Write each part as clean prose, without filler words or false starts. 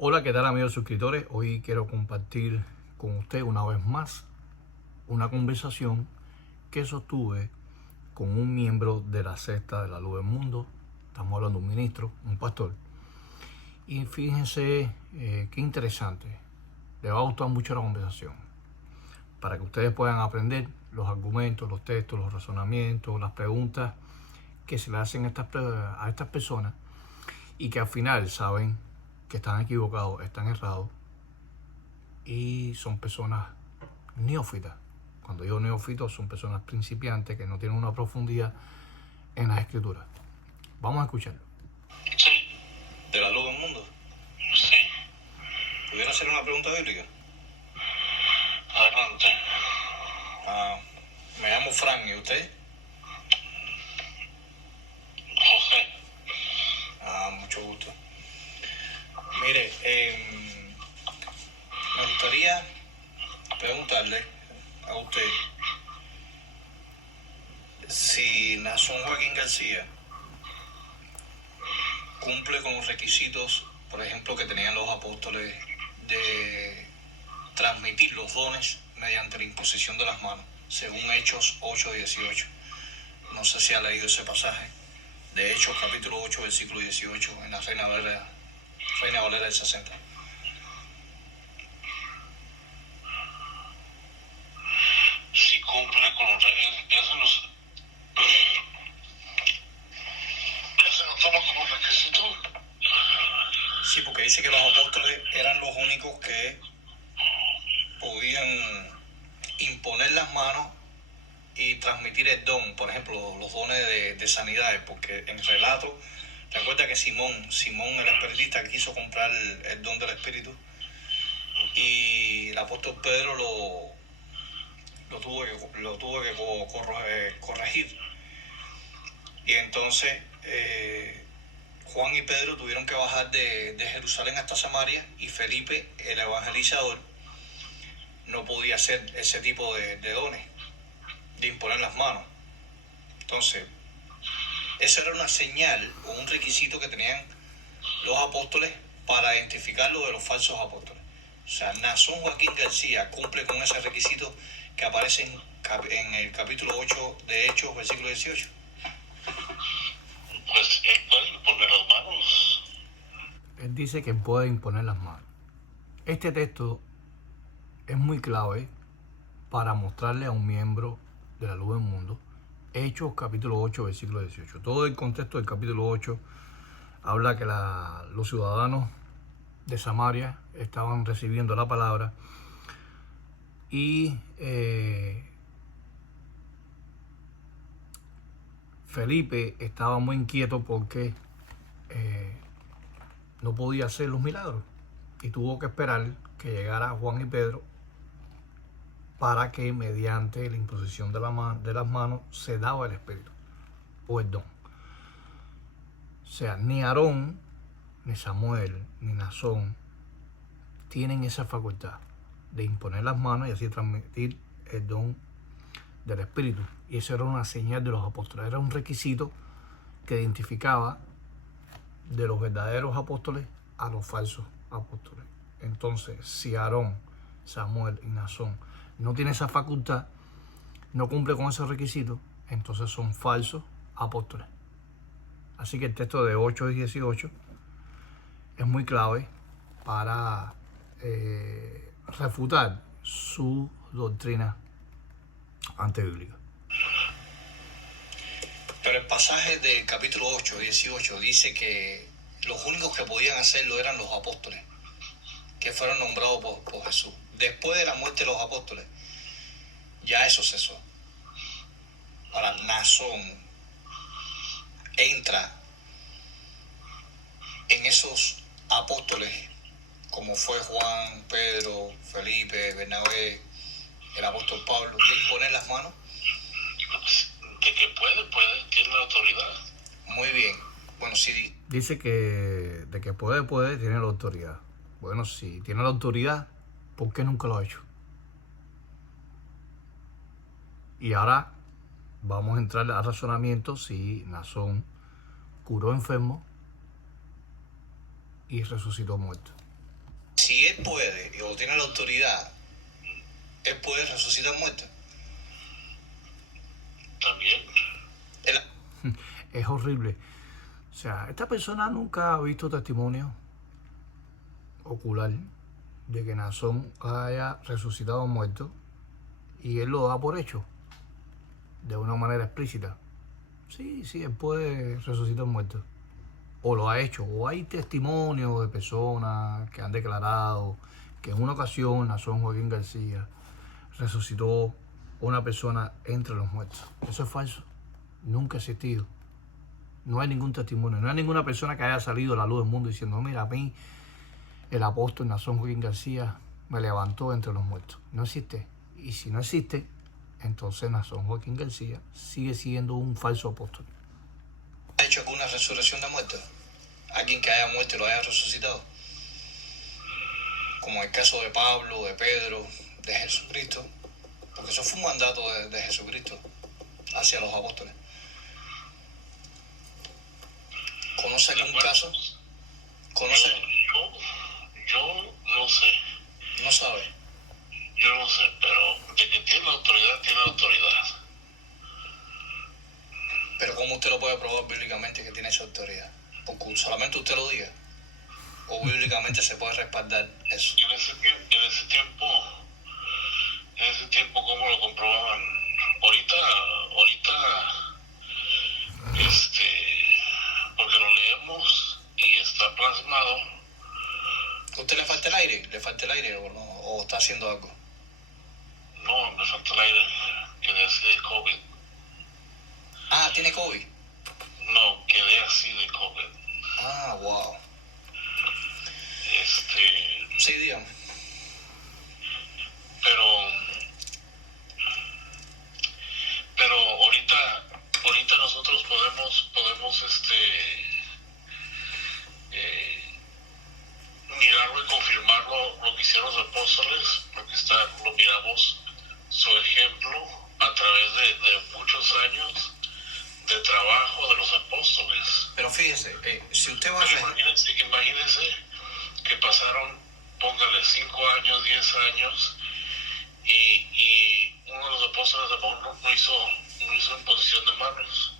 Hola, ¿qué tal amigos suscriptores? Hoy quiero compartir con usted una vez más una conversación que sostuve con un miembro de la secta de la luz del mundo. Estamos hablando de un ministro, un pastor. Y fíjense qué interesante. Le va a gustar mucho la conversación. Para que ustedes puedan aprender los argumentos, los textos, los razonamientos, las preguntas que se le hacen a estas personas y que al final saben que están equivocados, están errados y son personas neófitas. Cuando digo neófitos, son personas principiantes que no tienen una profundidad en las escrituras. Vamos a escucharlo. Sí, ¿De la luz del mundo? sí, ¿Pudiera hacer una pregunta bíblica? adelante. Me llamo Frank, ¿y usted? José, Mucho gusto. Mire, me gustaría preguntarle a usted si Nason Joaquín García cumple con los requisitos, por ejemplo, que tenían los apóstoles de transmitir los dones mediante la imposición de las manos, según Hechos 8:18. No sé si ha leído ese pasaje de Hechos capítulo 8, versículo 18, en la Reina Valera del 60. si cumple con los eso no toma como requisito. Sí, porque dice que los apóstoles eran los únicos que podían imponer las manos y transmitir el don, por ejemplo, los dones de sanidades, porque en el relato, recuerda que Simón el espiritista, quiso comprar el don del espíritu y el apóstol Pedro lo tuvo que corregir. Y entonces Juan y Pedro tuvieron que bajar de Jerusalén hasta Samaria, y Felipe, el evangelizador, no podía hacer ese tipo de dones, de imponer las manos. Entonces, esa era una señal o un requisito que tenían los apóstoles para identificarlo de los falsos apóstoles. O sea, Nason Joaquín García cumple con ese requisito que aparece en el capítulo 8 de Hechos, versículo 18. Pues él puede poner las manos. Él dice que puede imponer las manos. Este texto es muy clave para mostrarle a un miembro de la luz del mundo Hechos capítulo 8, versículo 18. Todo el contexto del capítulo 8 habla que los ciudadanos de Samaria estaban recibiendo la palabra y Felipe estaba muy inquieto porque no podía hacer los milagros y tuvo que esperar que llegara Juan y Pedro para que mediante la imposición de las manos se daba el espíritu o el don. O sea, ni Aarón, ni Samuel, ni Naasón tienen esa facultad de imponer las manos y así transmitir el don del espíritu. Y eso era una señal de los apóstoles, era un requisito que identificaba de los verdaderos apóstoles a los falsos apóstoles. Entonces, si Aarón, Samuel y Naasón no tienen esa facultad, no cumple con esos requisitos, entonces son falsos apóstoles. Así que el texto de 8 y 18 es muy clave para refutar su doctrina antibíblica. Pero el pasaje del capítulo 8, 18 dice que los únicos que podían hacerlo eran los apóstoles, que fueron nombrados por Jesús. Después de la muerte de los apóstoles, ya eso cesó. Ahora, Naasón entra en esos apóstoles, como fue Juan, Pedro, Felipe, Bernabé, el apóstol Pablo, de imponer las manos. De que puede, tiene la autoridad. Muy bien. Bueno, sí. Dice que de que puede, tiene la autoridad. Bueno, si tiene la autoridad, ¿por qué nunca lo ha hecho? Y ahora vamos a entrar al razonamiento si Naasón curó enfermo y resucitó muerto. él puede, o tiene la autoridad, él puede resucitar muertos. También. Es horrible. O sea, esta persona nunca ha visto testimonio ocular de que Naasón haya resucitado muerto, y él lo da por hecho de una manera explícita. Sí, él puede resucitar muertos, o lo ha hecho, o hay testimonios de personas que han declarado que en una ocasión Naasón Joaquín García resucitó una persona entre los muertos. Eso es falso, nunca ha existido. No hay ningún testimonio, no hay ninguna persona que haya salido a la luz del mundo diciendo: mira, a mí el apóstol Naasón Joaquín García me levantó entre los muertos. No existe. Y si no existe, entonces Naasón Joaquín García sigue siendo un falso apóstol. ¿Ha hecho alguna resurrección de muertos? ¿Alguien que haya muerto y lo haya resucitado? Como el caso de Pablo, de Pedro, de Jesucristo. Porque eso fue un mandato de Jesucristo hacia los apóstoles. ¿Conoce algún caso? ¿Conoce? Yo no sé. No sabe. Yo no sé, pero de que tiene autoridad, tiene autoridad. Pero ¿cómo usted lo puede probar bíblicamente que tiene esa autoridad? Porque solamente usted lo diga. O bíblicamente se puede respaldar eso. En ese tiempo, ¿cómo lo comprobaban? Ahorita, porque lo leemos y está plasmado. ¿A usted le falta el aire? ¿Le falta el aire o no? ¿O está haciendo algo? No, me falta el aire, quedé así de COVID. Ah, ¿tiene COVID? No, quedé así de COVID. Ah, wow. Sí, dígame. Pero ahorita nosotros podemos mirarlo y confirmarlo, lo que hicieron los apóstoles, porque lo miramos su ejemplo a través de muchos años de trabajo de los apóstoles. Pero fíjese, si usted va a hacer... Imagínense que pasaron, póngale 5 años, 10 años, y uno de los apóstoles no hizo imposición de manos.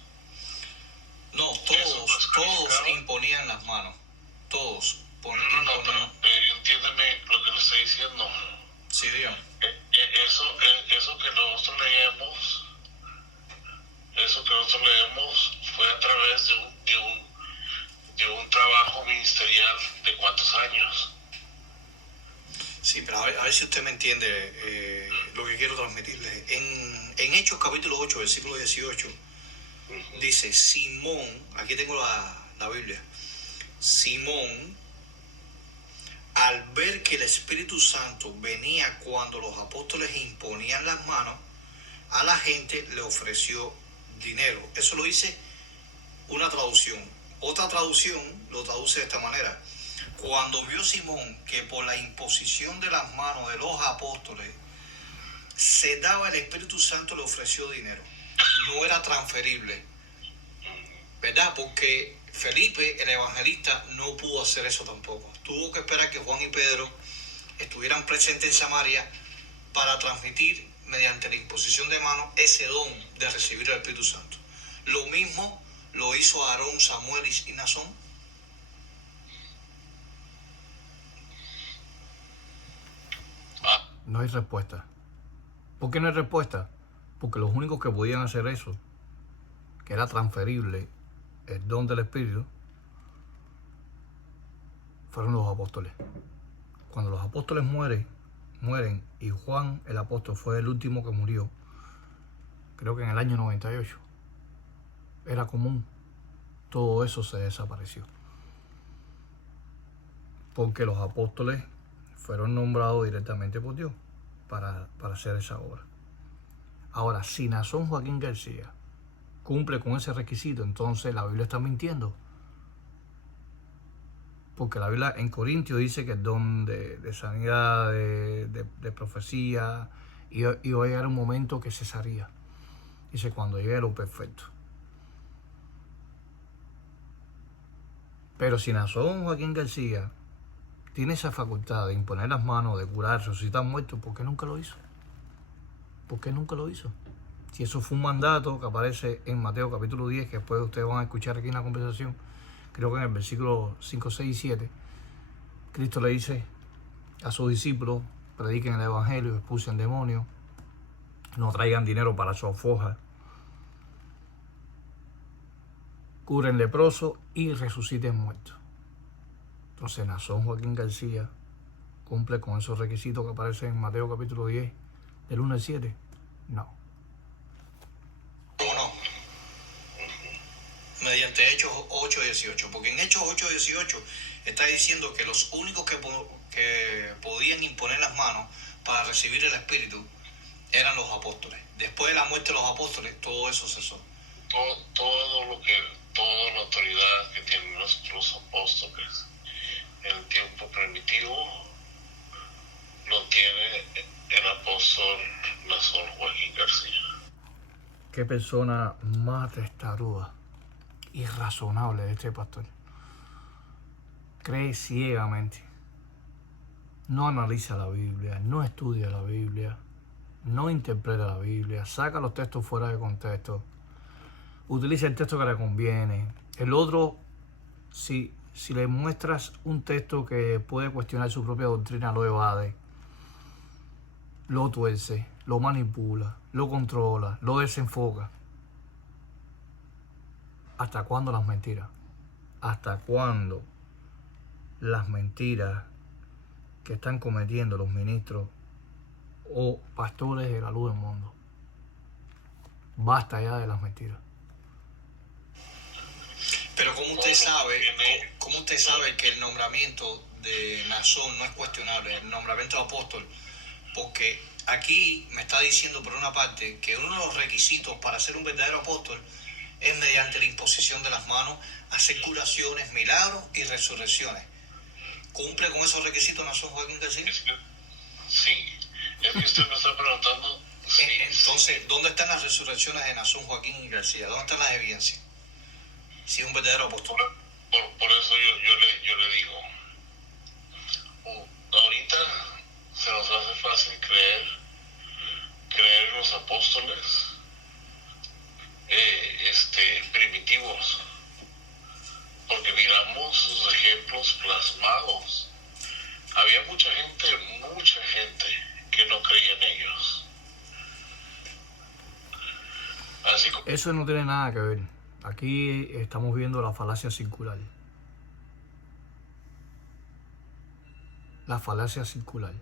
No, todos imponían las manos. Todos. No, pero entiéndeme lo que le estoy diciendo. Sí, dígame. Eso que nosotros leemos fue a través de un trabajo ministerial de ¿cuántos años? Sí, pero a ver si usted me entiende lo que quiero transmitirle. En Hechos capítulo 8, versículo 18, dice: Simón, aquí tengo la Biblia, Simón, al ver que el Espíritu Santo venía cuando los apóstoles imponían las manos a la gente, le ofreció dinero. Eso lo dice una traducción. Otra traducción lo traduce de esta manera: cuando vio Simón que por la imposición de las manos de los apóstoles se daba el Espíritu Santo, le ofreció dinero. No era transferible, ¿verdad? Porque Felipe, el evangelista, no pudo hacer eso tampoco. Tuvo que esperar que Juan y Pedro estuvieran presentes en Samaria para transmitir, mediante la imposición de manos, ese don de recibir el Espíritu Santo. Lo mismo lo hizo Aarón, Samuel y Naasón. No hay respuesta. ¿Por qué no hay respuesta? Porque los únicos que podían hacer eso, que era transferible el don del Espíritu, fueron los apóstoles. Cuando los apóstoles mueren, y Juan el apóstol fue el último que murió, creo que en el año 98, era común, todo eso se desapareció. Porque los apóstoles fueron nombrados directamente por Dios para hacer esa obra. Ahora, si Naasón Joaquín García cumple con ese requisito, entonces la Biblia está mintiendo. Porque la Biblia en Corintios dice que el don de sanidad, de profecía, iba a llegar un momento que cesaría. Dice, cuando llegue lo perfecto. Pero si Naasón Joaquín García tiene esa facultad de imponer las manos, de curar, resucitar muertos, ¿por qué nunca lo hizo? ¿Por qué nunca lo hizo? Si eso fue un mandato que aparece en Mateo capítulo 10, que después ustedes van a escuchar aquí en la conversación, creo que en el versículo 5, 6 y 7, Cristo le dice a sus discípulos: prediquen el evangelio, expulsen demonios, no traigan dinero para su alforja, curen leprosos y resuciten muertos. Entonces Naasón Joaquín García cumple con esos requisitos que aparecen en Mateo capítulo 10, del 1 al 7. No. No, mediante Hechos 8:18, porque en Hechos 8:18 está diciendo que los únicos que podían imponer las manos para recibir el Espíritu eran los apóstoles. Después de la muerte de los apóstoles, todo eso cesó. Toda la autoridad que tienen los apóstoles en el tiempo primitivo lo tiene el apóstol Naasón Joaquín García. Qué persona más testaruda, irrazonable de este pastor. Cree ciegamente. No analiza la Biblia, no estudia la Biblia, no interpreta la Biblia, saca los textos fuera de contexto, utiliza el texto que le conviene. El otro, si le muestras un texto que puede cuestionar su propia doctrina, lo evade, lo tuerce, lo manipula, lo controla, lo desenfoca. ¿Hasta cuándo las mentiras? ¿Hasta cuándo las mentiras que están cometiendo los ministros o pastores de la luz del mundo? Basta ya de las mentiras. Pero ¿cómo usted sabe que el nombramiento de Naasón no es cuestionable, el nombramiento de apóstol? Porque aquí me está diciendo por una parte que uno de los requisitos para ser un verdadero apóstol es mediante la imposición de las manos, hacer curaciones, milagros y resurrecciones. ¿Cumple con esos requisitos Naasón Joaquín García? Sí, es que usted me está preguntando. Sí, entonces, ¿dónde están las resurrecciones de Naasón Joaquín García? ¿Dónde están las evidencias? Si es un verdadero apóstol. Por eso yo le digo, ahorita se nos hace fácil creer en los apóstoles primitivos, porque miramos sus ejemplos plasmados. Había mucha gente que no creía en ellos. Así como Eso no tiene nada que ver. Aquí estamos viendo la falacia circular. La falacia circular.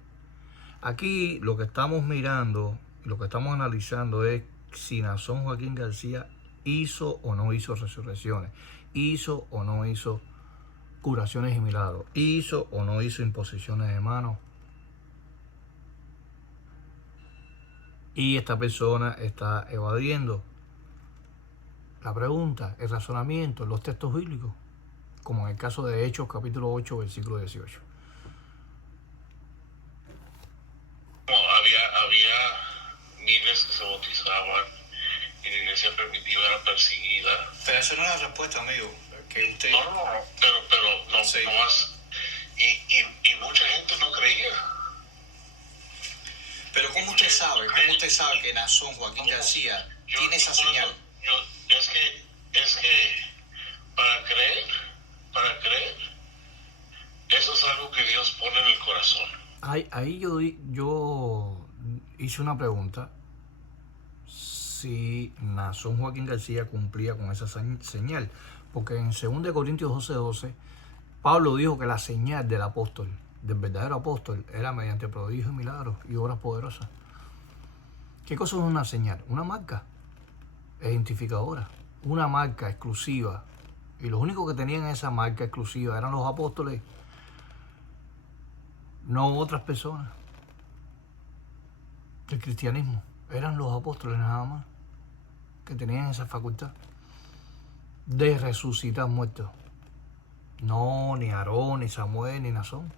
Aquí lo que estamos mirando, lo que estamos analizando es si Naasón Joaquín García hizo o no hizo resurrecciones, hizo o no hizo curaciones y milagros, hizo o no hizo imposiciones de manos. Y esta persona está evadiendo la pregunta, el razonamiento, los textos bíblicos, como en el caso de Hechos capítulo 8, versículo 18. había miles que se bautizaban y la iglesia primitiva era perseguida. Pero esa no es la respuesta, amigo. Que usted... No, pero no, Sí. no más. Y mucha gente no creía. Pero ¿cómo usted sabe que Naasón Joaquín García tiene esa señal? Es que para creer, eso es algo que Dios pone en el corazón. Ahí yo hice una pregunta, si Naasón Joaquín García cumplía con esa señal, porque en 2 Corintios 12:12, Pablo dijo que la señal del apóstol, del verdadero apóstol, era mediante prodigios y milagros y obras poderosas. ¿Qué cosa es una señal? Una marca identificadora, una marca exclusiva. Y los únicos que tenían esa marca exclusiva eran los apóstoles, no otras personas. El cristianismo eran los apóstoles nada más que tenían esa facultad de resucitar muertos. No, ni Aarón, ni Samuel, ni Naasón.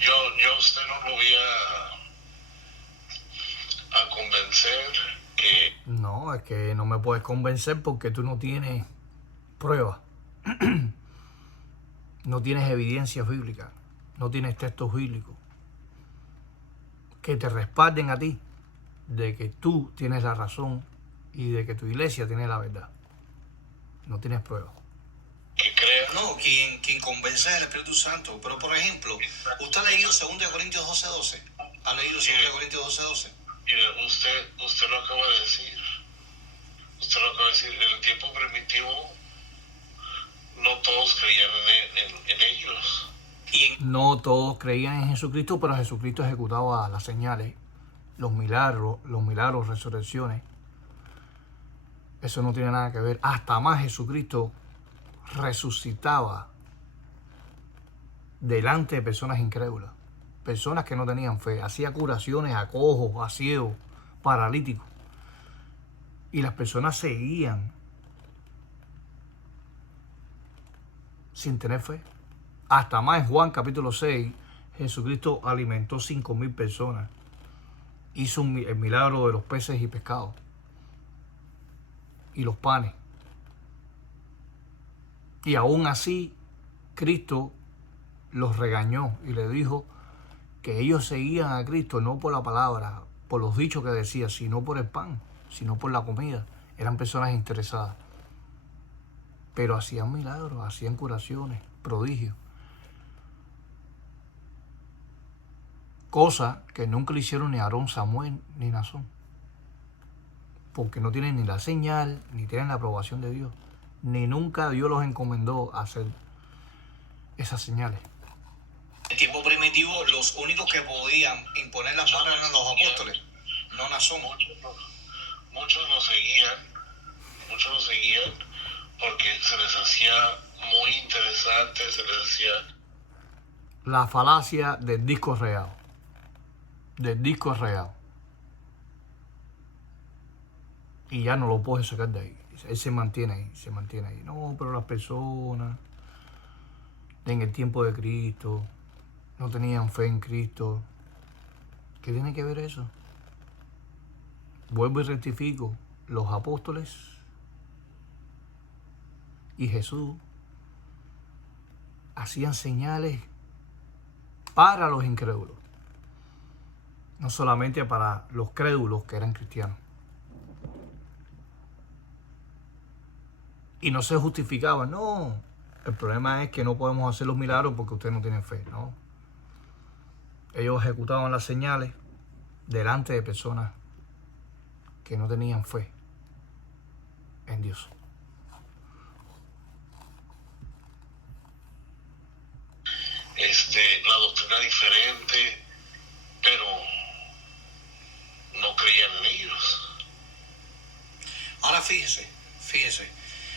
Yo usted no lo voy a convencer que No, es que no me puedes convencer porque tú no tienes pruebas. no tienes evidencias bíblicas, no tienes textos bíblicos que te respalden a ti de que tú tienes la razón y de que tu iglesia tiene la verdad. No tienes pruebas. Que crea. No, quien convence es el Espíritu Santo. Pero, por ejemplo, ¿usted ha leído 2 Corintios 12:12? ¿Ha leído 2 Corintios 12:12? Mire, usted lo acaba de decir. Usted lo acaba de decir. En el tiempo primitivo, no todos creían en ellos. No todos creían en Jesucristo, pero Jesucristo ejecutaba las señales, los milagros, resurrecciones. Eso no tiene nada que ver. Hasta más Jesucristo resucitaba delante de personas incrédulas, personas que no tenían fe. Hacía curaciones a cojos, a ciegos, paralíticos. Y las personas seguían sin tener fe. Hasta más en Juan capítulo 6, Jesucristo alimentó 5,000 personas. Hizo el milagro de los peces y pescados. Y los panes. Y aún así, Cristo los regañó y le dijo que ellos seguían a Cristo no por la palabra, por los dichos que decía, sino por el pan, sino por la comida. Eran personas interesadas. Pero hacían milagros, hacían curaciones, prodigios. Cosa que nunca le hicieron ni Aarón, Samuel, ni Nazón. Porque no tienen ni la señal, ni tienen la aprobación de Dios. Ni nunca Dios los encomendó a hacer esas señales. En el tiempo primitivo, los únicos que podían imponer las manos eran los apóstoles, no Nazón. Muchos lo seguían porque se les hacía muy interesante, se les hacía... La falacia del disco real. Del disco real. Y ya no lo puedes sacar de ahí. Él se mantiene ahí. No, pero las personas en el tiempo de Cristo no tenían fe en Cristo. ¿Qué tiene que ver eso? Vuelvo y rectifico. Los apóstoles y Jesús hacían señales para los incrédulos. No solamente para los crédulos que eran cristianos. Y no se justificaban, no. El problema es que no podemos hacer los milagros porque ustedes no tienen fe, ¿no? Ellos ejecutaban las señales delante de personas que no tenían fe en Dios. La doctrina diferente, pero no creían en ellos. Ahora fíjese,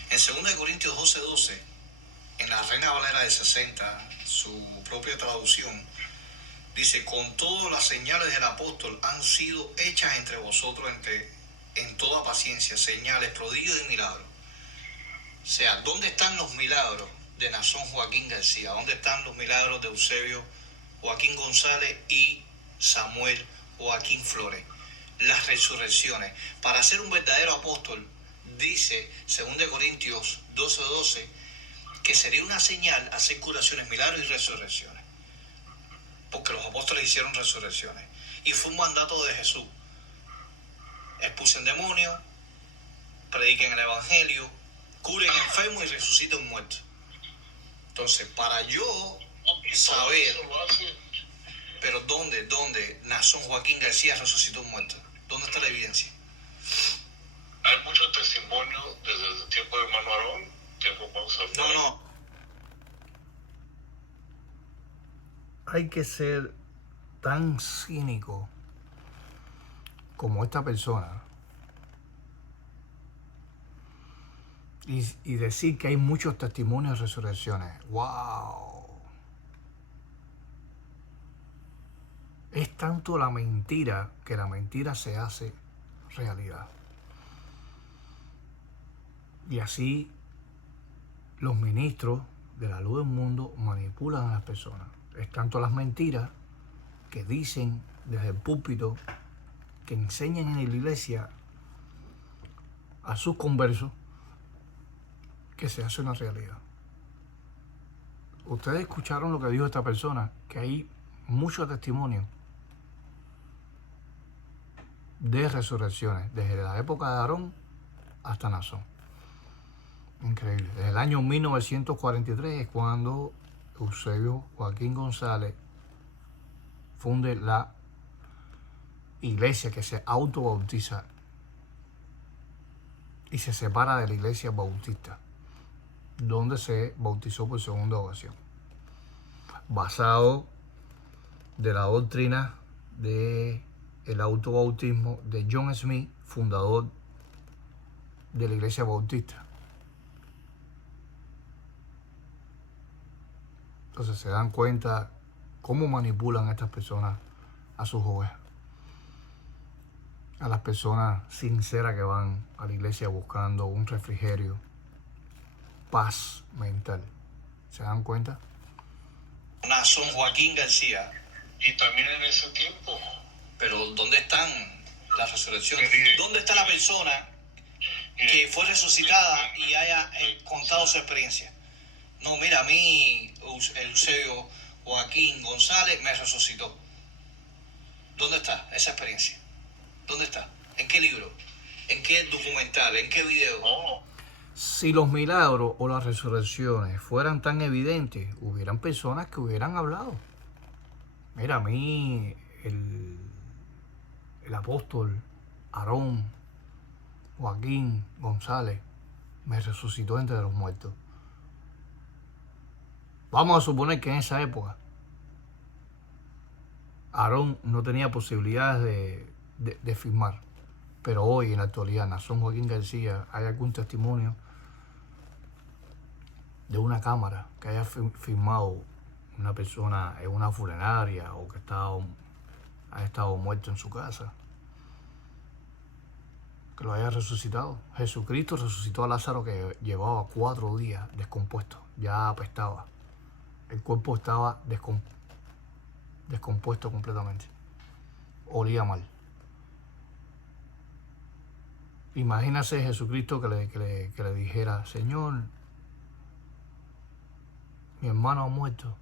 en 2 Corintios 12:12, en la Reina Valera de 60, su propia traducción, dice: con todas las señales del apóstol han sido hechas entre vosotros en toda paciencia, señales, prodigios y milagros. O sea, ¿dónde están los milagros de Nazón Joaquín García? ¿Dónde están los milagros de Eusebio Joaquín González y Samuel Joaquín Flores? Las resurrecciones. Para ser un verdadero apóstol, dice 2 Corintios 12:12, que sería una señal hacer curaciones, milagros y resurrecciones. Porque los apóstoles hicieron resurrecciones. Y fue un mandato de Jesús. Expulsen demonios, prediquen el evangelio, curen enfermos y resuciten muertos. Entonces, para yo saber, pero ¿dónde Nazón Joaquín García resucitó un muerto? ¿Dónde está la evidencia? Hay muchos testimonios desde el tiempo de Hermano Aarón, tiempo de Samuel. No. Hay que ser tan cínico como esta persona y decir que hay muchos testimonios de resurrecciones. ¡Wow! Es tanto la mentira que la mentira se hace realidad. Y así los ministros de la luz del mundo manipulan a las personas. Es tanto las mentiras que dicen desde el púlpito, que enseñan en la iglesia a sus conversos, que se hace una realidad. ustedes escucharon lo que dijo esta persona, que hay muchos testimonios de resurrecciones, desde la época de Aarón hasta Naasón. Increíble. Desde el año 1943 es cuando Eusebio Joaquín González funde la iglesia que se autobautiza y se separa de la iglesia bautista, donde se bautizó por segunda ocasión, basado de la doctrina del autobautismo de John Smith, fundador de la iglesia bautista. Entonces se dan cuenta cómo manipulan a estas personas a sus ovejas, a las personas sinceras que van a la iglesia buscando un refrigerio, paz mental. ¿Se dan cuenta? Naasón Joaquín García. Y también en ese tiempo. Pero ¿dónde están las resurrecciones? ¿Dónde está la persona que fue resucitada y haya contado su experiencia? No, mira, a mí Eusebio Joaquín González me resucitó. ¿Dónde está esa experiencia? ¿Dónde está? ¿En qué libro? ¿En qué documental? ¿En qué video? No, Si los milagros o las resurrecciones fueran tan evidentes, hubieran personas que hubieran hablado. Mira, a mí el apóstol Aarón Joaquín González me resucitó entre los muertos. Vamos a suponer que en esa época Aarón no tenía posibilidades de firmar, pero hoy en la actualidad Naasón Joaquín García, ¿hay algún testimonio de una cámara que haya firmado una persona en una funeraria o que ha estado muerto en su casa, que lo haya resucitado? Jesucristo resucitó a Lázaro, que llevaba 4 días descompuesto, ya apestaba, el cuerpo estaba descompuesto completamente, olía mal. Imagínase Jesucristo que le dijera: Señor, mi hermano ha muerto,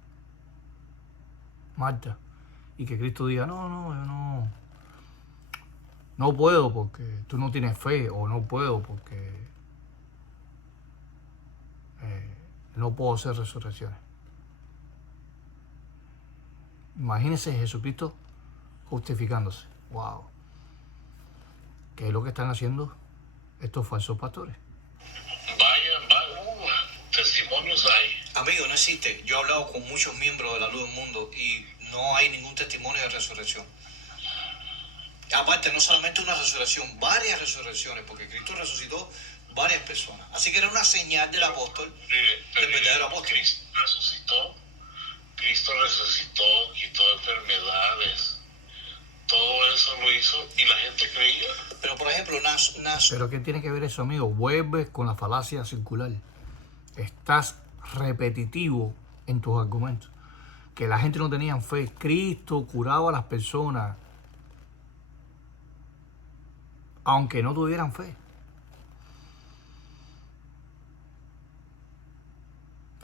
Marta, y que Cristo diga: no, yo no puedo porque tú no tienes fe, o no puedo porque no puedo hacer resurrecciones. Imagínense Jesucristo justificándose. Wow. ¿Qué es lo que están haciendo estos falsos pastores? testimonios hay. Amigo, no existe. Yo he hablado con muchos miembros de la Luz del Mundo y no hay ningún testimonio de resurrección. Aparte, no solamente una resurrección, varias resurrecciones, porque Cristo resucitó varias personas. Así que era una señal del apóstol, del verdadero apóstol. Cristo resucitó, quitó enfermedades. Todo eso lo hizo y la gente creía. Pero, por ejemplo, ¿Pero qué tiene que ver eso, amigo? Vuelves con la falacia circular. Estás repetitivo en tus argumentos. Que la gente no tenía fe. Cristo curaba a las personas aunque no tuvieran fe.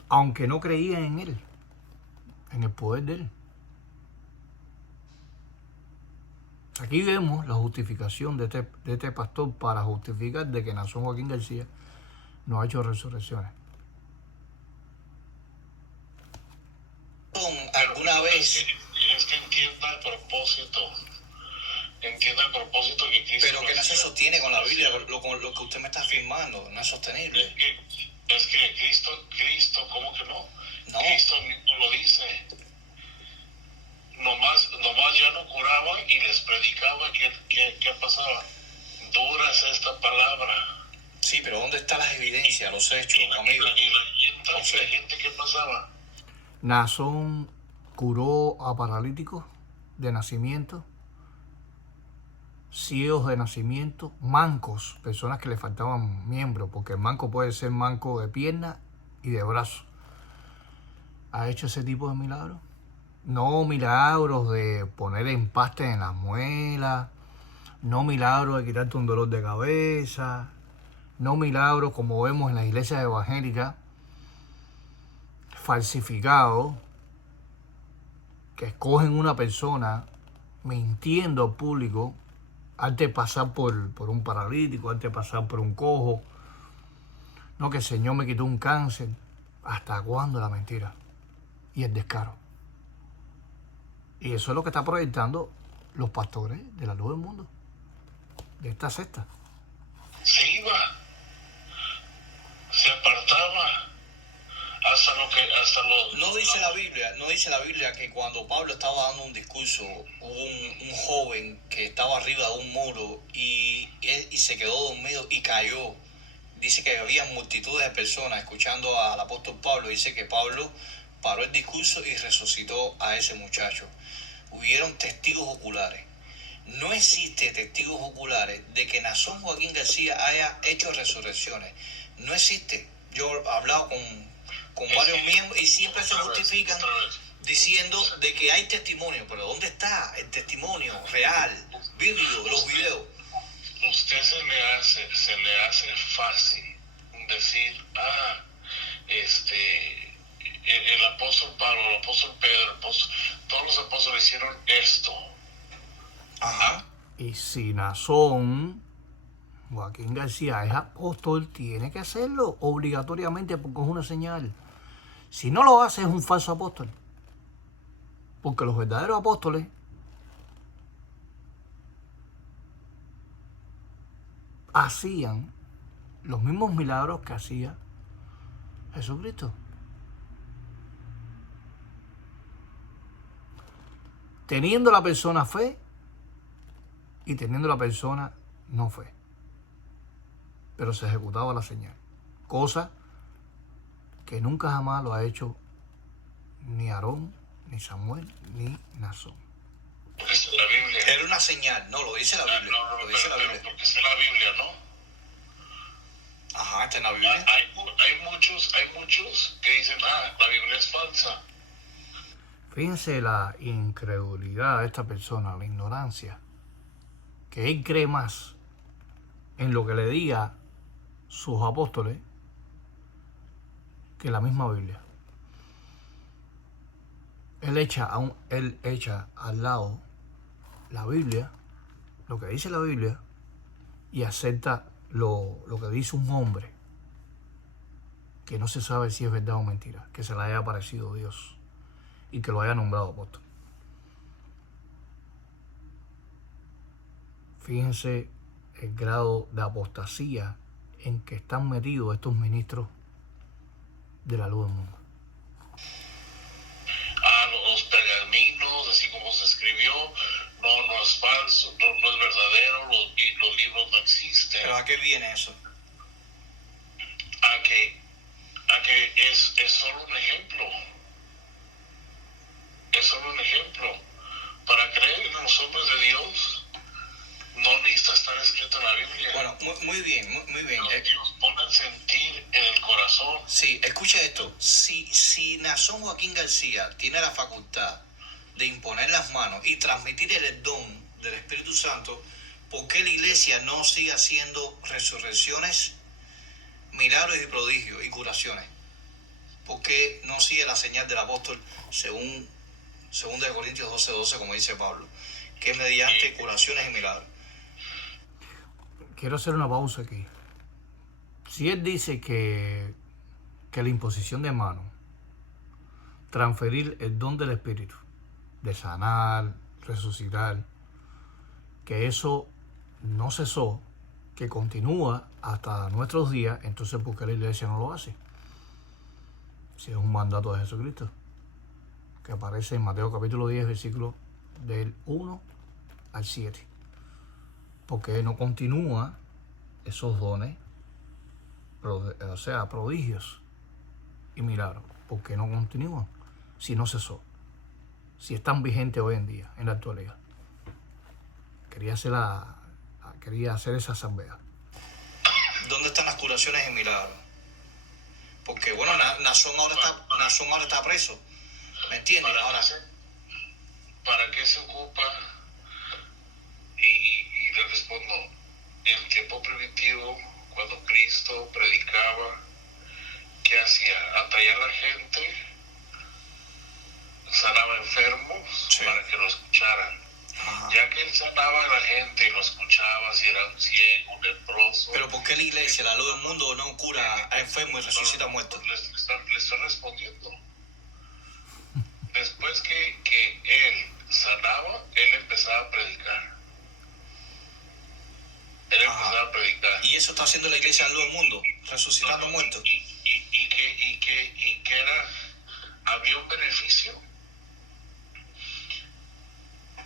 Aunque no creían en Él, en el poder de Él. Aquí vemos la justificación de este pastor para justificar de que Naasón Joaquín García no ha hecho resurrecciones. ¿Alguna vez? Es que entienda el propósito. Entienda el propósito que Cristo. Pero que no se sostiene con la Biblia, con lo que usted me está afirmando, no es sostenible. Es que Cristo, ¿cómo que no? No. Cristo mismo lo dice. Nomás ya no curaba y les predicaba. ¿Qué pasaba? Dura es esta palabra. Sí, pero ¿dónde están las evidencias, los hechos, amigo? Y la gente, ¿qué pasaba? Naasón curó a paralíticos de nacimiento, ciegos de nacimiento, mancos, personas que le faltaban miembros, porque el manco puede ser manco de pierna y de brazo. ¿Ha hecho ese tipo de milagros? No milagros de poner empastes en las muelas, no milagros de quitarte un dolor de cabeza, no milagros como vemos en las iglesias evangélicas, falsificados que escogen una persona mintiendo al público antes de pasar por un paralítico, antes de pasar por un cojo. No, que el Señor me quitó un cáncer. ¿Hasta cuándo la mentira? Y el descaro. Y eso es lo que está proyectando los pastores de la luz del mundo, de esta secta. Se iba, se apartaba, hasta lo... No dice la Biblia que cuando Pablo estaba dando un discurso, hubo un joven que estaba arriba de un muro y se quedó dormido y cayó. Dice que había multitudes de personas escuchando al apóstol Pablo. Dice que Pablo paró el discurso y resucitó a ese muchacho. Hubieron testigos oculares. No existe testigos oculares de que Naasón Joaquín García haya hecho resurrecciones. No existe. Yo he hablado con varios miembros y siempre se justifican diciendo de que hay testimonio. Pero ¿dónde está el testimonio real, bíblico, los videos? Usted se le hace fácil decir, el apóstol Pablo, el apóstol Pedro, todos los apóstoles hicieron esto. Ajá. Y si Naasón Joaquín García es apóstol, tiene que hacerlo obligatoriamente porque es una señal. Si no lo hace, es un falso apóstol. Porque los verdaderos apóstoles hacían los mismos milagros que hacía Jesucristo. Teniendo la persona fe y teniendo la persona no fe. Pero se ejecutaba la señal. Cosa que nunca jamás lo ha hecho ni Aarón, ni Samuel, ni Naasón. Porque es la Biblia. Era una señal, no, lo dice la Biblia. Lo dice la Biblia. Porque es la Biblia, ¿no? Ajá, está en la Biblia. Hay muchos que dicen, la Biblia es falsa. Fíjense la incredulidad de esta persona, la ignorancia, que él cree más en lo que le diga sus apóstoles que la misma Biblia. Él echa al lado la Biblia, lo que dice la Biblia, y acepta lo que dice un hombre que no se sabe si es verdad o mentira, que se le haya aparecido Dios y que lo haya nombrado apóstol. Fíjense el grado de apostasía en que están metidos estos ministros de la luz del mundo. Los pergaminos, así como se escribió, no es falso, no es verdadero, los libros no existen. ¿Pero a qué viene eso? A que es solo un ejemplo. Es solo un ejemplo. Para creer en los hombres de Dios, no necesita estar escrito en la Biblia. Bueno, muy bien. Dios pone el sentir en el corazón. Sí, escucha esto. Si Naasón Joaquín García tiene la facultad de imponer las manos y transmitir el don del Espíritu Santo, ¿por qué la iglesia no sigue haciendo resurrecciones, milagros y prodigios y curaciones? ¿Por qué no sigue la señal del apóstol según 2 Corintios 12:12, como dice Pablo, que es mediante curaciones y milagros? Quiero hacer una pausa aquí. Si él dice que la imposición de manos, transferir el don del Espíritu, de sanar, resucitar, que eso no cesó, que continúa hasta nuestros días, entonces ¿por qué la iglesia no lo hace? Si es un mandato de Jesucristo, que aparece en Mateo capítulo 10, versículo del 1 al 7. Porque no continúa esos dones, o sea, prodigios y milagros. ¿Por qué no continúan? Si no cesó, si están vigentes hoy en día, en la actualidad. Quería hacer esa asamblea. ¿Dónde están las curaciones y milagros? Porque bueno, Naasón ahora está preso, ¿me entiendes? ¿Para qué se ocupa? Y le respondo, en el tiempo primitivo, cuando Cristo predicaba, ¿qué hacía? Atraía a la gente Sí. para que lo escucharan. Ajá. Ya que él sanaba a la gente y lo escuchaba, si era un ciego, un leproso. Pero ¿por qué la iglesia, la luz del mundo, no cura a enfermos y resucita muertos? Le estoy respondiendo. Después que él sanaba, él empezaba a predicar. Él Ajá. empezaba a predicar. Y eso está haciendo la iglesia la luz del mundo, resucitando muertos. Y que era, había un beneficio.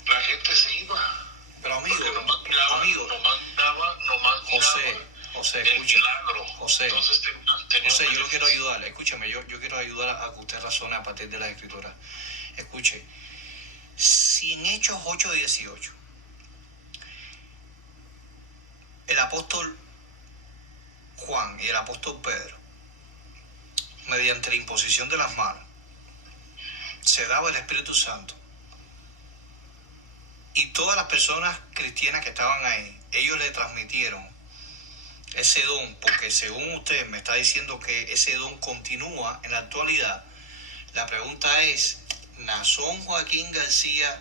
La gente se iba. Pero amigo, Porque nomás miraba José, el escucha. milagro. José. Entonces tenía José, un yo lo quiero beneficio. ayudar, escúchame, yo quiero ayudar a que usted razone a partir de las escrituras. Escuche, si en Hechos 8:18 el apóstol Juan y el apóstol Pedro, mediante la imposición de las manos, se daba el Espíritu Santo, y todas las personas cristianas que estaban ahí, ellos le transmitieron ese don, porque según usted me está diciendo que ese don continúa en la actualidad, la pregunta es, Naasón Joaquín García,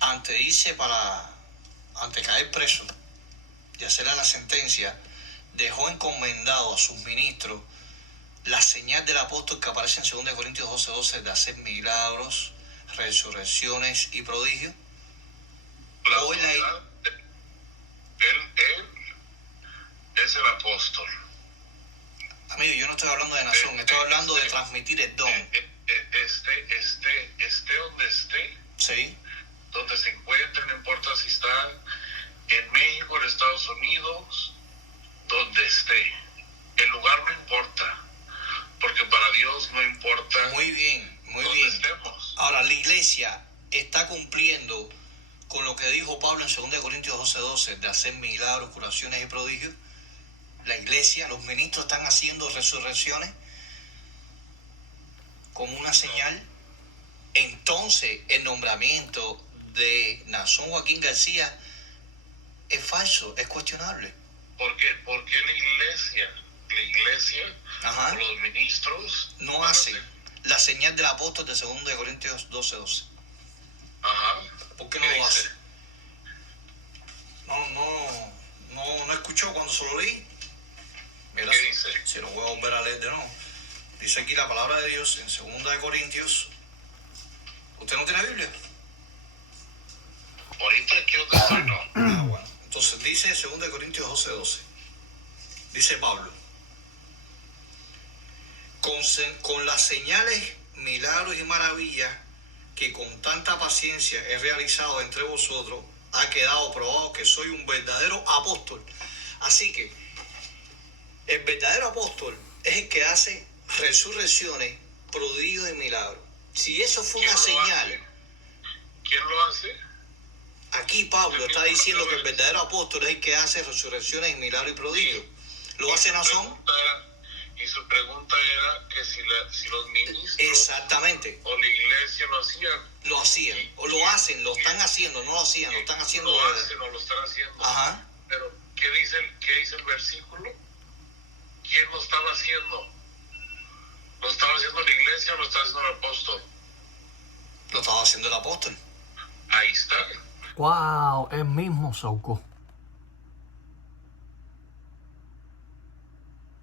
antes de irse antes de caer preso y hacerle la sentencia, dejó encomendado a sus ministros la señal del apóstol que aparece en 2 Corintios 12:12 de hacer milagros, resurrecciones y prodigios? La Hoy autoridad, él es el apóstol. Amigo, yo no estoy hablando de Naasón, estoy hablando de transmitir el don. Esté donde esté, ¿Sí? donde se encuentre, no importa si está en México, en Estados Unidos, donde esté. El lugar no importa, porque para Dios no importa Muy bien, muy donde bien. estemos. Ahora, la iglesia está cumpliendo con lo que dijo Pablo en 2 Corintios 12:12 de hacer milagros, curaciones y prodigios. La iglesia, los ministros están haciendo resurrecciones como una señal. Entonces, el nombramiento de Naasón Joaquín García es falso, es cuestionable. Porque la iglesia, Ajá. o los ministros, No hacen la señal del apóstol de 2 Corintios 12:12. Ajá. ¿Por qué no ¿Qué lo dice? hace? No escuchó cuando se lo leí. Mira, ¿Qué dice? si lo voy a volver a leer de nuevo. Dice aquí la palabra de Dios en 2 Corintios. ¿Usted no tiene Biblia? Ahorita quiero que estoy, no. Bueno. Entonces dice 2 Corintios 12:12. Dice Pablo. Con las señales, milagros y maravillas que con tanta paciencia he realizado entre vosotros, ha quedado probado que soy un verdadero apóstol. Así que el verdadero apóstol es el que hace resurrecciones, prodigios y milagros. Si eso fue una señal, ¿Quién lo hace? aquí Pablo está diciendo que el verdadero apóstol es el que hace resurrecciones y milagros y prodigios. ¿Lo hace Naasón? Y su pregunta era que si los ministros Exactamente. o la iglesia lo hacían. Lo hacían, o lo hacen, lo están haciendo, no lo hacían, lo están haciendo. Lo hacen o lo están haciendo. Ajá. Pero, ¿qué dice el versículo? ¿Quién lo estaba haciendo? ¿Lo estaba haciendo la iglesia o lo estaba haciendo el apóstol? Lo estaba haciendo el apóstol. Ahí está. ¡Wow! Él mismo Saucó.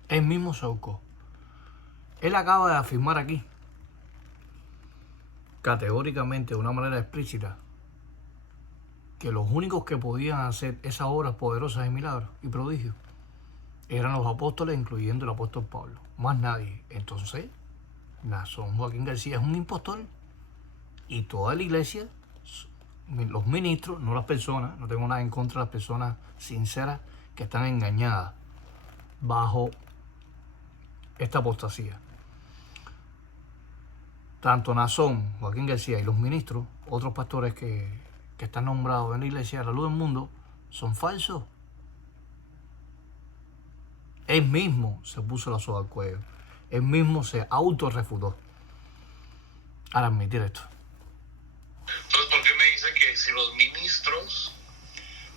Él mismo Saucó. Él acaba de afirmar aquí, categóricamente, de una manera explícita, que los únicos que podían hacer esas obras poderosas de milagros y prodigios eran los apóstoles, incluyendo el apóstol Pablo. Más nadie. Entonces, Naasón Joaquín García es un impostor. Y toda la iglesia, los ministros, no las personas, no tengo nada en contra de las personas sinceras que están engañadas bajo esta apostasía. Tanto Naasón Joaquín García y los ministros, otros pastores que están nombrados en la iglesia de la luz del mundo, son falsos. Él mismo se puso la soga al cuello. Él mismo se autorrefutó al admitir esto. Entonces, ¿por qué me dice que si los ministros...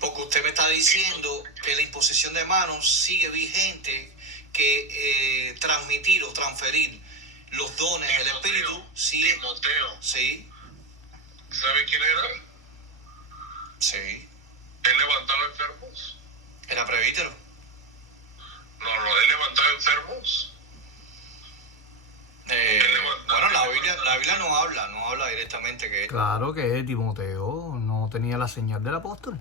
Porque usted me está diciendo que la imposición de manos sigue vigente, que transmitir o transferir los dones del Espíritu sigue. Timoteo, Sí. ¿Sabe quién era? Sí. Él levantaba enfermos. Era presbítero. No, él levantaba enfermos. Bueno, la Biblia no habla directamente que... Claro que Timoteo no tenía la señal del apóstol.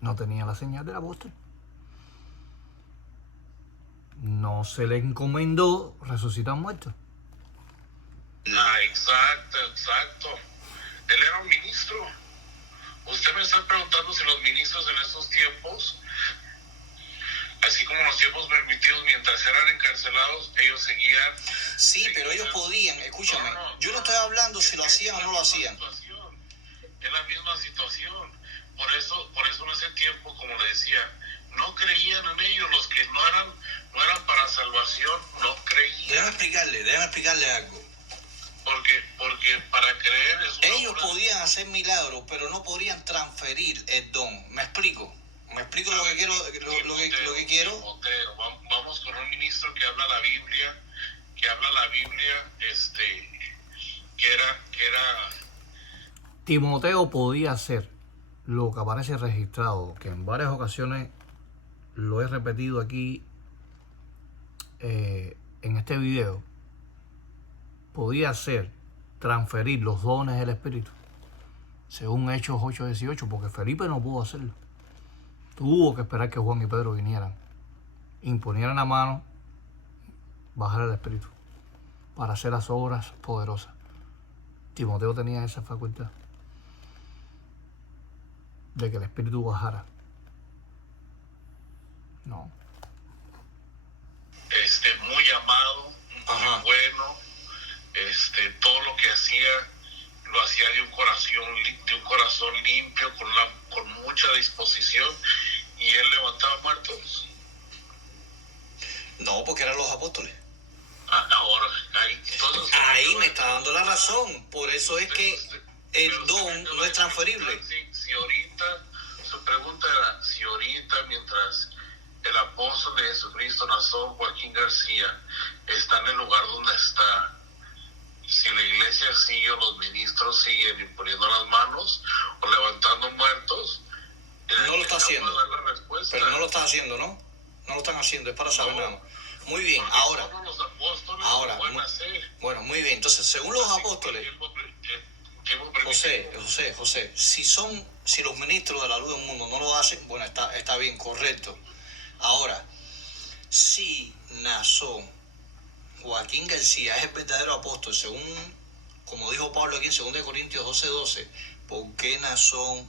No tenía la señal del apóstol. No se le encomendó resucitar muertos. Exacto. Él era un ministro. Usted me está preguntando si los ministros en estos tiempos, así como los tiempos permitidos mientras eran encarcelados, ellos seguían... Sí, pero ellos podían, escúchame, yo no estoy hablando si lo hacían o no lo hacían. Es la misma situación. Por eso en ese tiempo, como le decía, no creían en ellos. Los que no eran para salvación, no creían. Déjame explicarle algo. Porque para creer es una Ellos obra. podían hacer milagros, pero no podían transferir el don. ¿Me explico? ¿Me explico lo que quiero? Lo que quiero. Timoteo, vamos con un ministro que habla la Biblia, que era Timoteo podía hacer lo que aparece registrado, que en varias ocasiones lo he repetido aquí en este video. Podía hacer, transferir los dones del Espíritu, según Hechos 8:18, porque Felipe no pudo hacerlo. Tuvo que esperar que Juan y Pedro vinieran, imponieran la mano, bajar el Espíritu, para hacer las obras poderosas. Timoteo tenía esa facultad de que el Espíritu bajara. No. Muy amado, Ajá. muy bueno. Todo lo que hacía lo hacía de un corazón limpio, con mucha disposición, y él levantaba muertos. No, porque eran los apóstoles. Ahora, entonces, Ahí me está dando la razón. Por eso es que el don no es transferible. Si ahorita, su pregunta era, si ahorita mientras el apóstol de Jesucristo, Nazón Joaquín García, está en el lugar donde está, si la iglesia sigue o los ministros siguen imponiendo las manos o levantando muertos, No lo está haciendo. dar la respuesta. Pero no lo están haciendo, ¿no? No lo están haciendo, es para saber nada más. Muy bien, ahora. Solo los apóstoles Ahora, lo pueden hacer. Bueno, muy bien. Entonces, según los apóstoles, José, si los ministros de la luz del mundo no lo hacen, bueno, está bien, correcto. Ahora, si Nazón Joaquín García es el verdadero apóstol, según, como dijo Pablo aquí en 2 Corintios 12:12, ¿por qué Nazón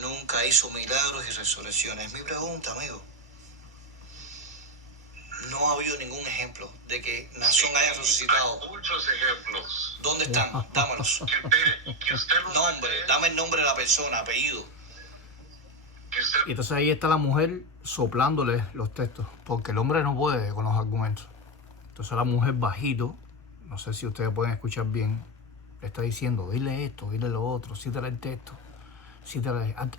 nunca hizo milagros y resurrecciones? Es mi pregunta, amigo. No ha habido ningún ejemplo de que Nazón haya resucitado. Hay muchos ejemplos. ¿Dónde están? Dámelos. Que usted los Nombre, dame el nombre de la persona, apellido. Y entonces ahí está la mujer soplándole los textos, porque el hombre no puede con los argumentos. Entonces la mujer bajito, no sé si ustedes pueden escuchar bien, le está diciendo, dile esto, dile lo otro, cítale el texto,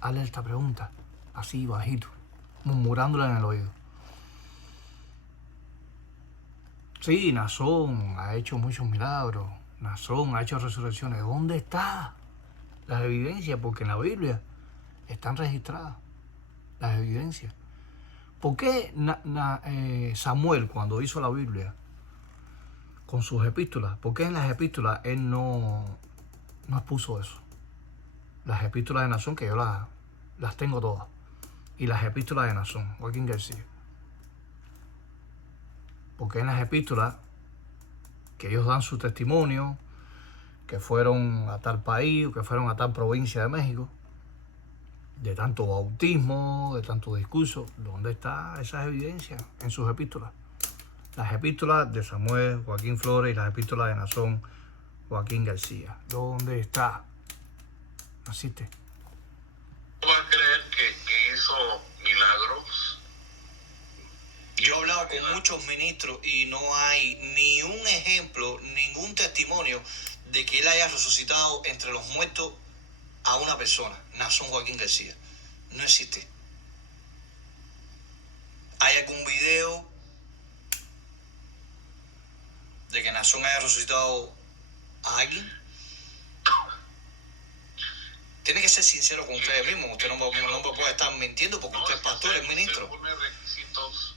hazle esta pregunta, así bajito, murmurándole en el oído. Sí, Nazón ha hecho muchos milagros, Nazón ha hecho resurrecciones. ¿Dónde está las evidencias? Porque en la Biblia están registradas las evidencias. ¿Por qué Samuel, cuando hizo la Biblia con sus epístolas, por qué en las epístolas él no expuso eso? Las epístolas de Nazón, que yo las tengo todas, y las epístolas de Nazón, Joaquín García. Porque en las epístolas que ellos dan su testimonio, que fueron a tal país o que fueron a tal provincia de México, de tanto bautismo, de tanto discurso, ¿dónde está esas evidencias en sus epístolas? Las epístolas de Samuel Joaquín Flores y las epístolas de Nazón Joaquín García. ¿Dónde está? No existe. ¿Va a creer que hizo milagros? Yo he hablado con muchos ministros y no hay ni un ejemplo, ningún testimonio de que él haya resucitado entre los muertos a una persona, Nazón Joaquín García. No existe. ¿Hay algún video de que Nazón haya resucitado a alguien? Tiene que ser sincero con ustedes mismos. Usted no me puede estar mintiendo porque usted es pastor, es ministro. Usted pone requisitos,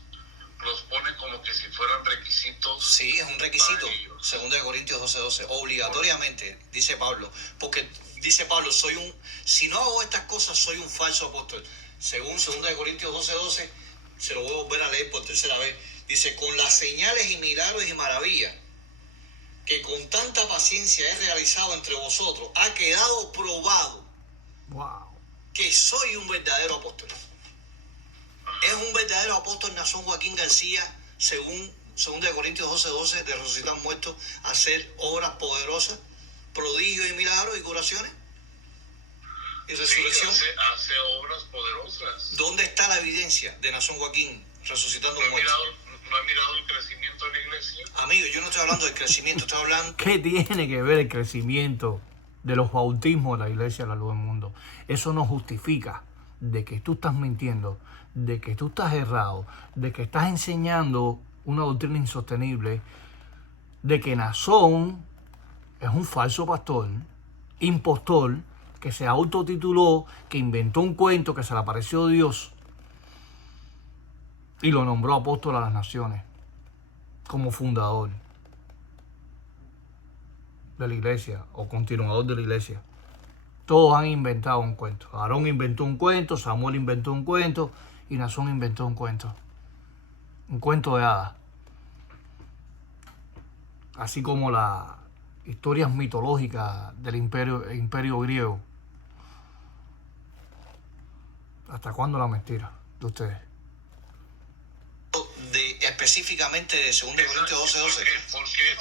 los pone como que si fueran requisitos. Sí, es un requisito. Para ellos. 2 Corintios 12:12. Obligatoriamente, dice Pablo. Porque dice Pablo, si no hago estas cosas, soy un falso apóstol. Según 2 Corintios 12:12, se lo voy a volver a leer por tercera vez. Dice, con las señales y milagros y maravillas que con tanta paciencia he realizado entre vosotros, ha quedado probado Wow. que soy un verdadero apóstol. Es un verdadero apóstol Naasón Joaquín García, según 2 Corintios 12:12, de resucitar muertos, hacer obras poderosas, prodigios y milagros y curaciones y resurrección. Sí, hace obras poderosas. ¿Dónde está la evidencia de Naasón Joaquín resucitando muertos? ¿No ha mirado el crecimiento de la iglesia? Amigo, yo no estoy hablando del crecimiento, estoy hablando... ¿Qué tiene que ver el crecimiento de los bautismos de la Iglesia de la Luz del Mundo? Eso no justifica de que tú estás mintiendo, de que tú estás errado, de que estás enseñando una doctrina insostenible, de que Naasón es un falso pastor, impostor, que se autotituló, que inventó un cuento, que se le apareció Dios y lo nombró apóstol a las naciones como fundador de la iglesia o continuador de la iglesia. Todos han inventado un cuento. Aarón inventó un cuento, Samuel inventó un cuento y Naasón inventó un cuento. Un cuento de hadas. Así como las historias mitológicas del imperio griego. ¿Hasta cuándo la mentira de ustedes? Específicamente de 2 Corintios 12:12. ¿Por qué?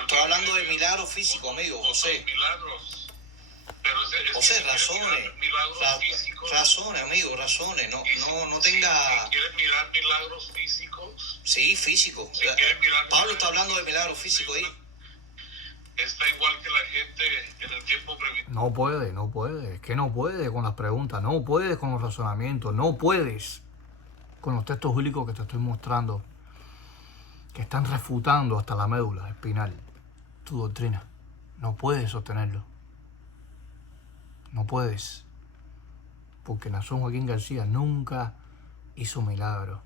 Estoy hablando de milagros físicos, amigo, José. Milagros. Pero José, razones, amigo, razones, no tenga... Si quieres mirar milagros físicos... Sí, físicos. Si quieres mirar Pablo está hablando de milagros físicos ahí. Está igual que la gente en el tiempo previsible. No puede, es que no puede con las preguntas, no puedes con los razonamientos, no puedes con los textos bíblicos que te estoy mostrando, que están refutando hasta la médula espinal tu doctrina. No puedes sostenerlo. No puedes. Porque Naasón Joaquín García nunca hizo milagro.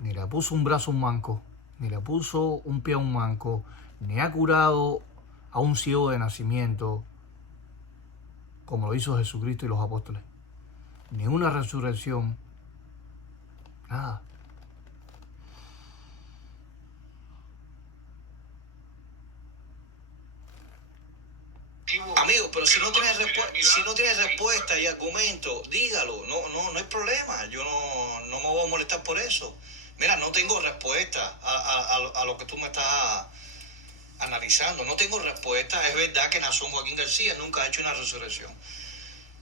Ni le puso un brazo a un manco, ni le puso un pie a un manco, ni ha curado a un ciego de nacimiento, como lo hizo Jesucristo y los apóstoles. Ni una resurrección. Nada. Amigo, pero si no tienes respuesta y argumento, dígalo, no hay problema, yo no me voy a molestar por eso. Mira, no tengo respuesta a lo que tú me estás analizando, no tengo respuesta. Es verdad que Naasón Joaquín García nunca ha hecho una resurrección.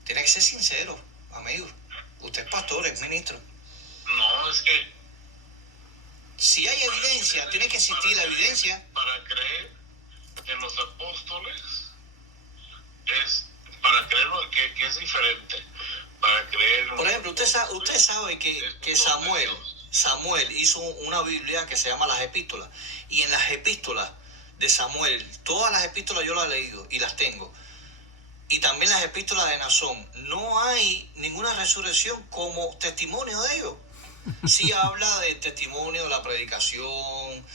Tiene que ser sincero, amigo. Usted es pastor, es ministro. No, es que... Si hay evidencia, tiene que existir la evidencia. Para creer en los apóstoles, para creer que es diferente. Para creer... Por ejemplo, usted sabe que Samuel hizo una Biblia que se llama las epístolas. Y en las epístolas de Samuel, todas las epístolas yo las he leído y las tengo. Y también las epístolas de Naasón. No hay ninguna resurrección como testimonio de ellos. Sí habla del testimonio de la predicación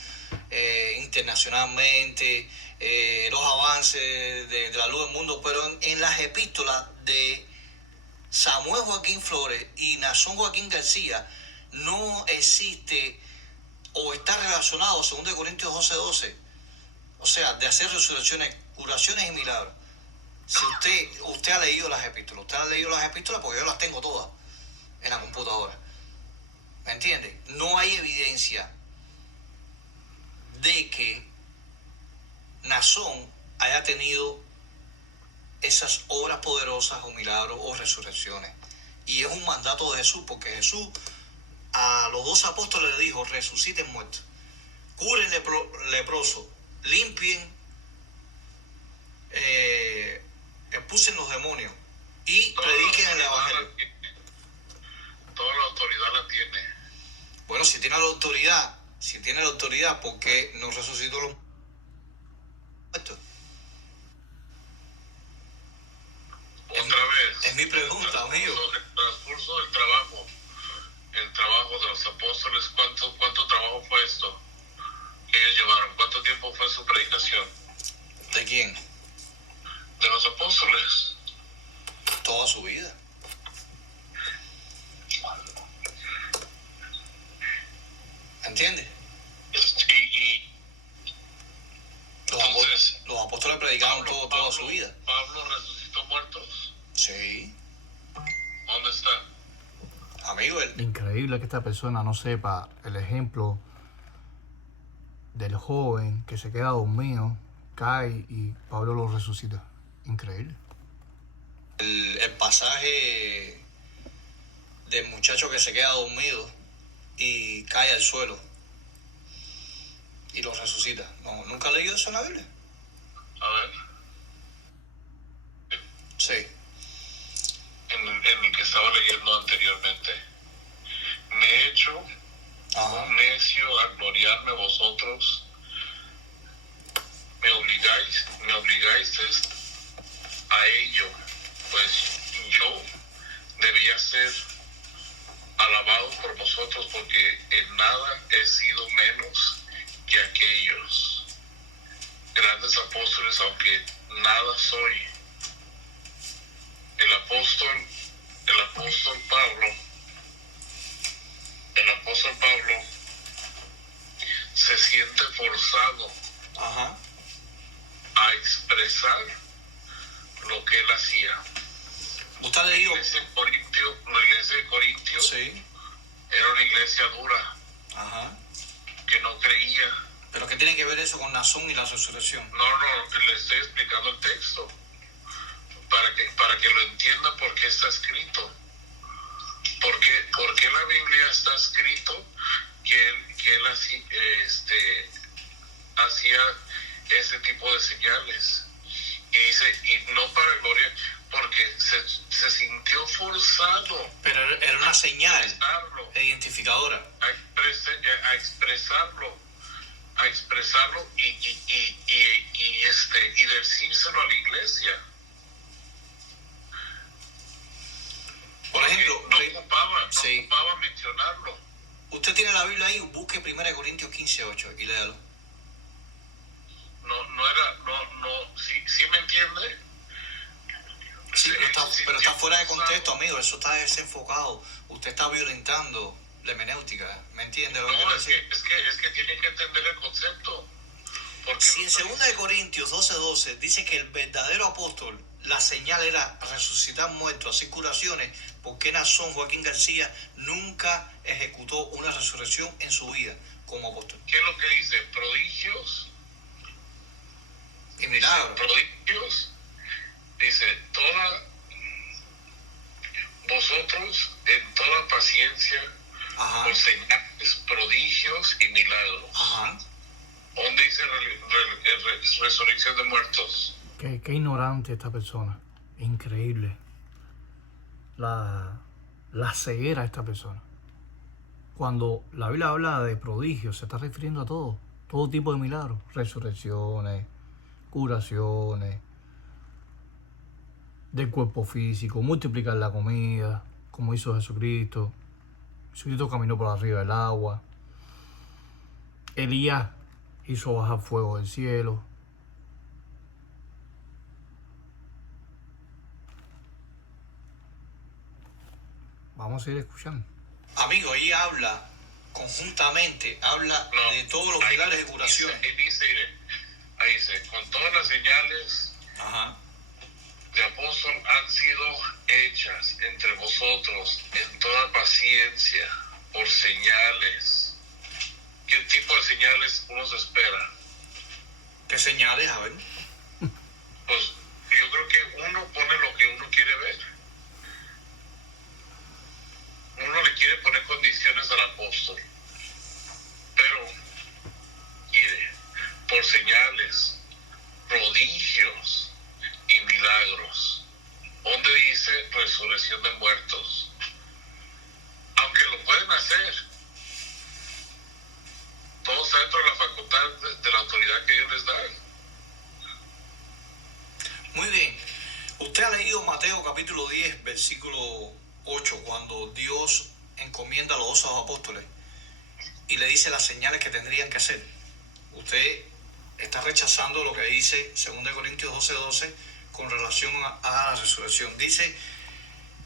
internacionalmente, los avances de la luz del mundo, pero en las epístolas de Samuel Joaquín Flores y Naasón Joaquín García no existe o está relacionado, 2 Corintios 12:12, o sea, de hacer resurrecciones, curaciones y milagros. Si usted ha leído las epístolas, porque yo las tengo todas en la computadora. ¿Me entiende? No hay evidencia de que Naasón haya tenido esas obras poderosas o milagros o resurrecciones. Y es un mandato de Jesús, porque Jesús a los 12 apóstoles le dijo: resuciten muertos, curen leprosos, limpien, expulsen los demonios y prediquen el evangelio. Toda la autoridad la tiene. Bueno, si tiene la autoridad, ¿por qué no resucitó los... Es mi pregunta, amigo. El transcurso del trabajo, el trabajo de los apóstoles, ¿cuánto trabajo fue esto que ellos llevaron? ¿Cuánto tiempo fue su predicación? ¿De quién? De los apóstoles. Toda su vida. ¿Entiendes? Y entonces, Los apóstoles predicaron toda su vida. ¿Pablo resucitó muertos? Sí. ¿Dónde está? Amigo, él. Increíble que esta persona no sepa el ejemplo del joven que se queda dormido, cae y Pablo lo resucita. Increíble. El pasaje del muchacho que se queda dormido y cae al suelo y lo resucita. No, ¿nunca has leído eso en la Biblia? A ver, Sí. en el que estaba leyendo anteriormente. Me he hecho Ajá. un necio a gloriarme vosotros. Me obligáis a ello, pues yo debía ser alabado por vosotros, porque en nada he sido menos que aquellos grandes apóstoles, aunque nada soy. El apóstol Pablo se siente forzado Ajá. a expresar lo que él hacía. ¿Usted ha La leído? iglesia de Corintio Sí. era una iglesia dura, Ajá. que no creía. ¿Pero qué tiene que ver eso con Nazón y la resurrección? No, le estoy explicando el texto para que lo entienda por qué está escrito. Porque la Biblia está escrito que él hacía ese tipo de señales. Y dice, y no para gloria, porque se sintió forzado Pero era una señal expresarlo, identificadora. a expresarlo y decírselo a la iglesia. Por ejemplo, no ocupaba mencionarlo. usted tiene la Biblia ahí, busque 1 Corintios 15:8 y léalo. ¿Sí me entiende? Sí, pero está fuera de contexto, forzado. amigo. Eso está desenfocado. Usted está violentando la hermenéutica. ¿Me entiende lo que quiero No, decir? es que tienen que entender el concepto. Porque Si en 2 Corintios 12:12 dice que el verdadero apóstol, la señal era resucitar muertos, hacer curaciones, ¿por qué Nazón Joaquín García nunca ejecutó una resurrección en su vida como apóstol? ¿qué es lo que dice? Prodigios. Y milagros. Prodigios. Dice, vosotros en toda paciencia, Ajá. con señales, prodigios y milagros. Ajá. ¿Dónde dice resurrección de muertos? Qué ignorante esta persona. Increíble. La ceguera de esta persona. Cuando la Biblia habla de prodigios, se está refiriendo a todo tipo de milagros. Resurrecciones, curaciones, del cuerpo físico, multiplicar la comida, como hizo Jesucristo. Jesucristo caminó por arriba del agua. Elías hizo bajar fuego del cielo. Vamos a ir escuchando. Amigo, ahí habla conjuntamente, habla de todos los milagros de curación. Ahí dice, con todas las señales Ajá. de apóstol han sido hechas entre vosotros en toda paciencia por señales. ¿Qué tipo de señales uno se espera? ¿Qué señales? A ver. Pues yo creo que uno pone lo que uno quiere ver. Uno le quiere poner condiciones al apóstol, pero mire, por señales, prodigios y milagros. ¿Dónde dice resurrección de muertos? Aunque lo pueden hacer, todo está dentro de la facultad de la autoridad que Dios les da. Muy bien. ¿Usted ha leído leído Mateo capítulo 10, versículo 8, cuando Dios encomienda a los 12 apóstoles y le dice las señales que tendrían que hacer? Usted está rechazando lo que dice 2 Corintios 12:12 con relación a la resurrección. Dice...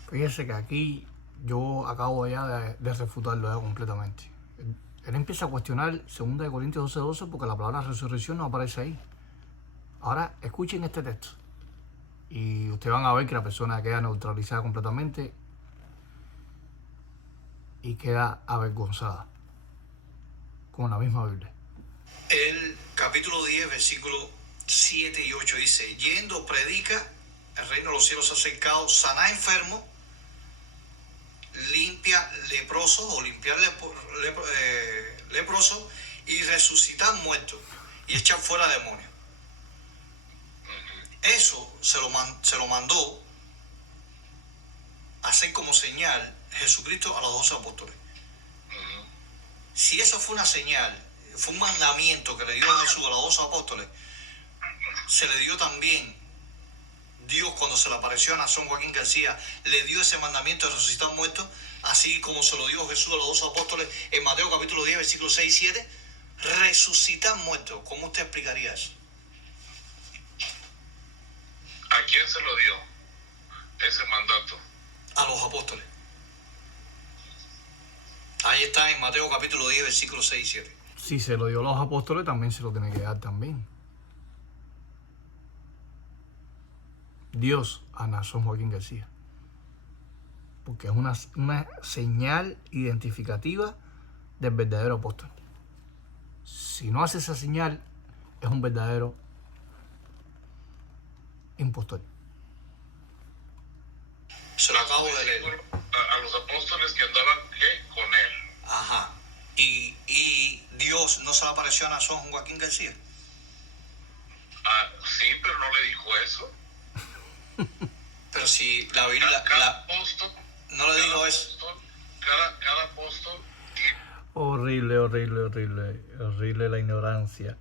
Fíjese que aquí yo acabo ya de refutarlo ya completamente. Él empieza a cuestionar 2 Corintios 12:12 porque la palabra resurrección no aparece ahí. Ahora escuchen este texto y ustedes van a ver que la persona queda neutralizada completamente y queda avergonzada con la misma Biblia. El capítulo 10, versículos 7 y 8 dice: yendo predica, el reino de los cielos se ha acercado, sana enfermos, limpia leprosos o limpiar leprosos y resucitar muertos y echar fuera demonios. Eso se lo mandó a hacer como señal Jesucristo a los 12 apóstoles. Si eso fue una señal, fue un mandamiento que le dio Jesús a los 12 apóstoles, se le dio también Dios cuando se le apareció a Nazón Joaquín García, le dio ese mandamiento de resucitar muertos, así como se lo dio Jesús a los 12 apóstoles en Mateo capítulo 10, versículos 6 y 7, resucitar muertos. ¿Cómo usted explicaría eso? ¿A quién se lo dio ese mandato? A los apóstoles. Ahí está en Mateo capítulo 10, versículos 6 y 7. Si se lo dio a los apóstoles, también se lo tiene que dar también Dios a Nazón Joaquín García. Porque es una señal identificativa del verdadero apóstol. Si no hace esa señal, es un verdadero impostor. Se lo acabo de leer. A los apóstoles que andaban, ¿qué? Con él. Ajá. Y Dios no se le apareció a Nazón Joaquín García. Sí, pero no le dijo eso. Pero si la Biblia Cada apóstol, no le dijo eso. cada apóstol tiene... Horrible la ignorancia.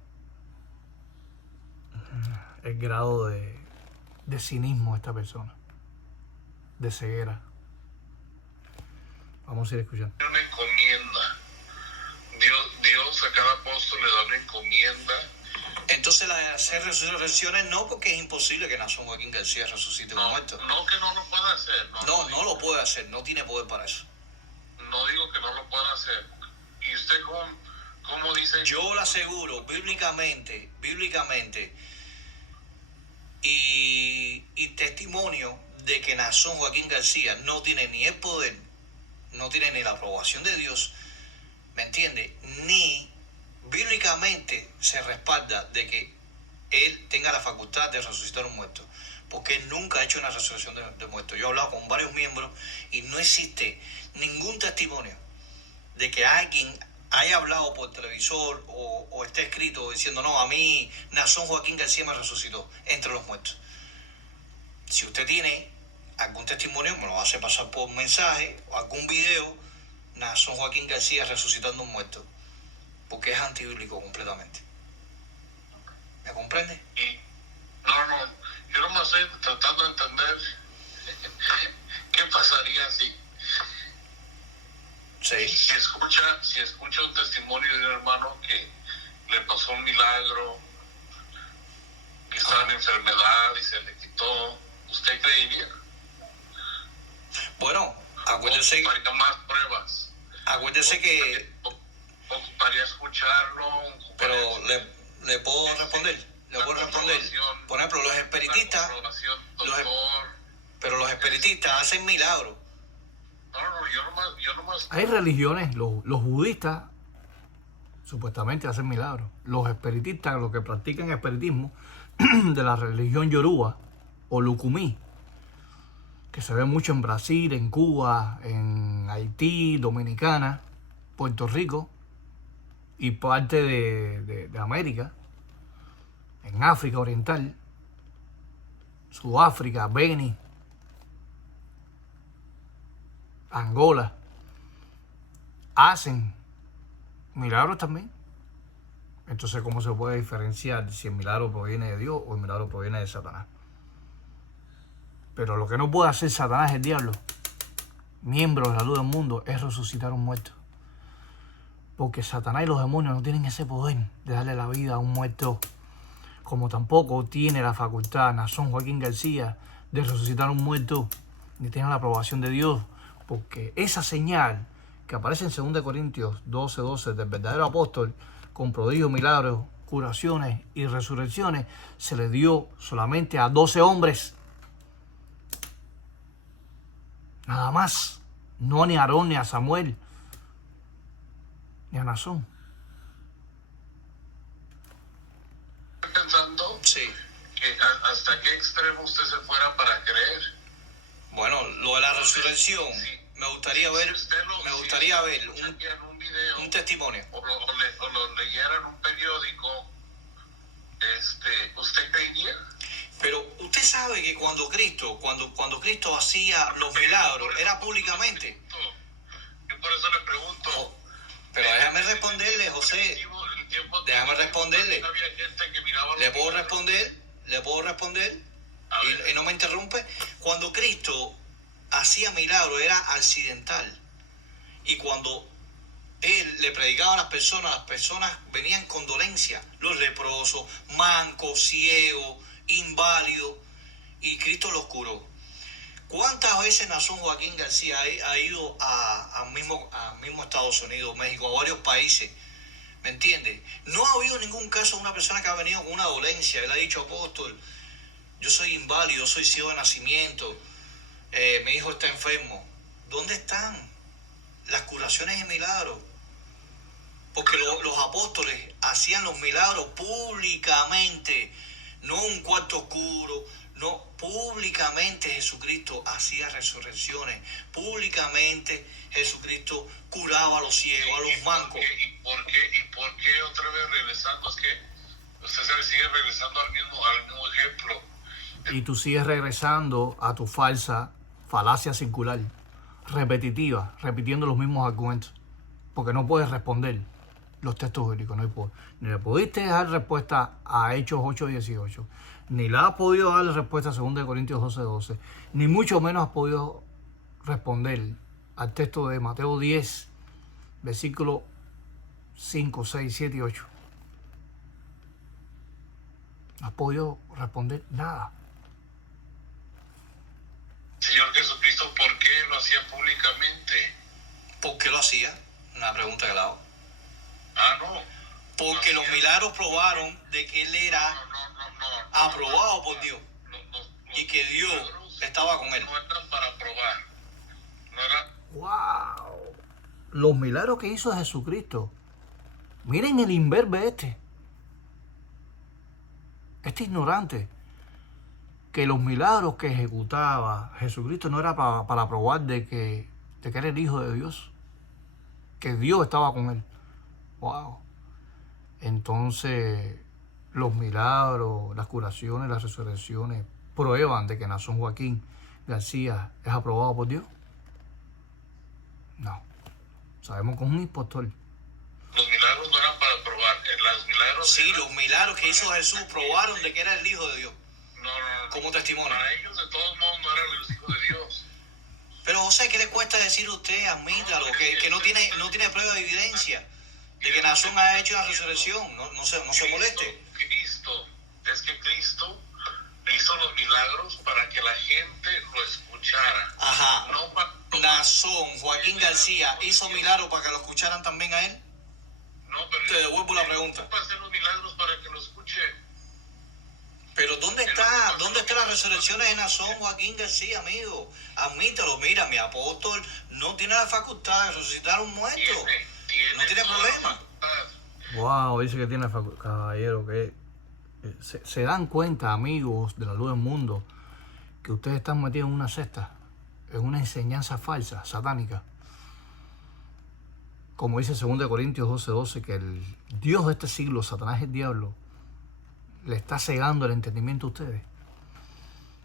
El grado de cinismo de esta persona, de ceguera. Vamos a ir escuchando. Una encomienda. Dios a cada apóstol le da una encomienda. Entonces hacer resurrecciones no, porque es imposible que Nazón Joaquín García resucite un muerto. No que no lo pueda hacer. No lo puede hacer, no tiene poder para eso. No digo que no lo pueda hacer. ¿Y usted cómo dice? Yo lo aseguro bíblicamente y testimonio de que Nazón Joaquín García no tiene ni el poder, no tiene ni la aprobación de Dios, ¿me entiende? Ni bíblicamente se respalda de que él tenga la facultad de resucitar un muerto, porque él nunca ha hecho una resurrección de muertos. Yo he hablado con varios miembros y no existe ningún testimonio de que alguien haya hablado por televisor o esté escrito diciendo: no, a mí Nazón Joaquín García me resucitó entre los muertos. Si usted tiene algún testimonio, me lo hace pasar por mensaje o algún video, Nazón Joaquín García resucitando un muerto, porque es antibíblico completamente. ¿Me comprende? No, yo nomás estoy tratando de entender qué pasaría si escucha un testimonio de un hermano que le pasó un milagro, que estaba en enfermedad y se le quitó. ¿Usted creería? Bueno, acuérdese más pruebas. Acuérdese que... Ocuparía escucharlo. Pero le puedo responder. Por ejemplo, los espiritistas... Pero los espiritistas hacen milagros. No, yo nomás... Hay religiones, los budistas supuestamente hacen milagros. Los espiritistas, los que practican espiritismo de la religión yoruba o lucumí, que se ve mucho en Brasil, en Cuba, en Haití, Dominicana, Puerto Rico y parte de América, en África Oriental, Sudáfrica, Beni, Angola, hacen milagros también. Entonces, ¿cómo se puede diferenciar si el milagro proviene de Dios o el milagro proviene de Satanás? Pero lo que no puede hacer Satanás, el diablo, miembro de la luz del mundo, es resucitar a un muerto. Porque Satanás y los demonios no tienen ese poder de darle la vida a un muerto. Como tampoco tiene la facultad Naasón Joaquín García de resucitar a un muerto, ni tiene la aprobación de Dios. Porque esa señal que aparece en 2 Corintios 12:12 del verdadero apóstol, con prodigios, milagros, curaciones y resurrecciones, se le dio solamente a 12 hombres. Nada más. No ni a Aarón, ni a Samuel, ni a Naasón. Pensando Sí. que hasta qué extremo usted se fuera para creer. Bueno, lo de la resurrección, Sí. me gustaría ver, Si usted lo- me si gustaría lo ver escucharía en un video un testimonio. o lo leyera en un periódico, ¿usted creería? Pero usted sabe que cuando Cristo hacía los milagros, era públicamente. Yo por eso le pregunto. Oh, pero déjame responderle, José. Déjame responderle. Había gente que miraba ¿Le los puedo milagros. responder? ¿Le puedo responder? A ver. Y no me interrumpe. Cuando Cristo hacía milagros era accidental. Y cuando Él le predicaba a las personas venían con dolencia. Los leprosos, mancos, ciegos, inválidos. Y Cristo los curó. ¿Cuántas veces Naasón Joaquín García ha ido a mismo Estados Unidos, México, a varios países? ¿Me entiendes? No ha habido ningún caso de una persona que ha venido con una dolencia. Él ha dicho, apóstol, yo soy inválido, soy ciego de nacimiento, mi hijo está enfermo. ¿Dónde están las curaciones y milagros? Porque los apóstoles hacían los milagros públicamente, no en un cuarto oscuro, no, públicamente Jesucristo hacía resurrecciones, públicamente Jesucristo curaba a los ciegos, a los mancos. ¿Y por qué otra vez regresando? Es que usted se sigue regresando al mismo ejemplo. Y tú sigues regresando a tu falacia circular, repetitiva, repitiendo los mismos argumentos. Porque no puedes responder los textos bíblicos. Ni le pudiste dar respuesta a Hechos 8:18, ni le has podido dar respuesta a 2 Corintios 12:12, ni mucho menos has podido responder al texto de Mateo 10, versículos 5, 6, 7 y 8. No has podido responder nada. Señor Jesucristo, ¿por qué lo hacía públicamente? ¿Por qué lo hacía? Una pregunta que le hago. No. Porque los milagros probaron de que él era No. aprobado por Dios y que Dios estaba con él. No eran para probar. No era. ¡Wow! Los milagros que hizo Jesucristo. Miren el imberbe este ignorante, que los milagros que ejecutaba Jesucristo no era para probar de que era el Hijo de Dios, que Dios estaba con él. ¡Wow! Entonces, los milagros, las curaciones, las resurrecciones prueban de que Naasón Joaquín García es aprobado por Dios. No. Sabemos que es un impostor. Los milagros no eran para probar. Los milagros. Sí, eran- los milagros que hizo Jesús probaron de que era el Hijo de Dios. No. Como testimonio. Para ellos, de todos modos, no eran los hijos de Dios. Pero José, ¿qué le cuesta decir a usted? Admítalo, que no tiene prueba de evidencia de que Naasón ha hecho la resurrección. No se moleste. Cristo hizo los milagros para que la gente lo escuchara. Ajá. No para Naasón Joaquín García hizo milagros para que lo escucharan también a él. No, pero Te devuelvo la pregunta. para hacer los milagros para que lo escuche. Pero ¿dónde está las resurrecciones de Naasón Joaquín García, amigo? Admítalo, mira, mi apóstol no tiene la facultad de resucitar a un muerto. No tiene toda problema. la facultad. Wow, dice que tiene caballero, que se dan cuenta, amigos de la luz del mundo, que ustedes están metidos en una secta, en una enseñanza falsa, satánica. Como dice 2 Corintios 12:12, que el Dios de este siglo, Satanás, el diablo, le está cegando el entendimiento a ustedes.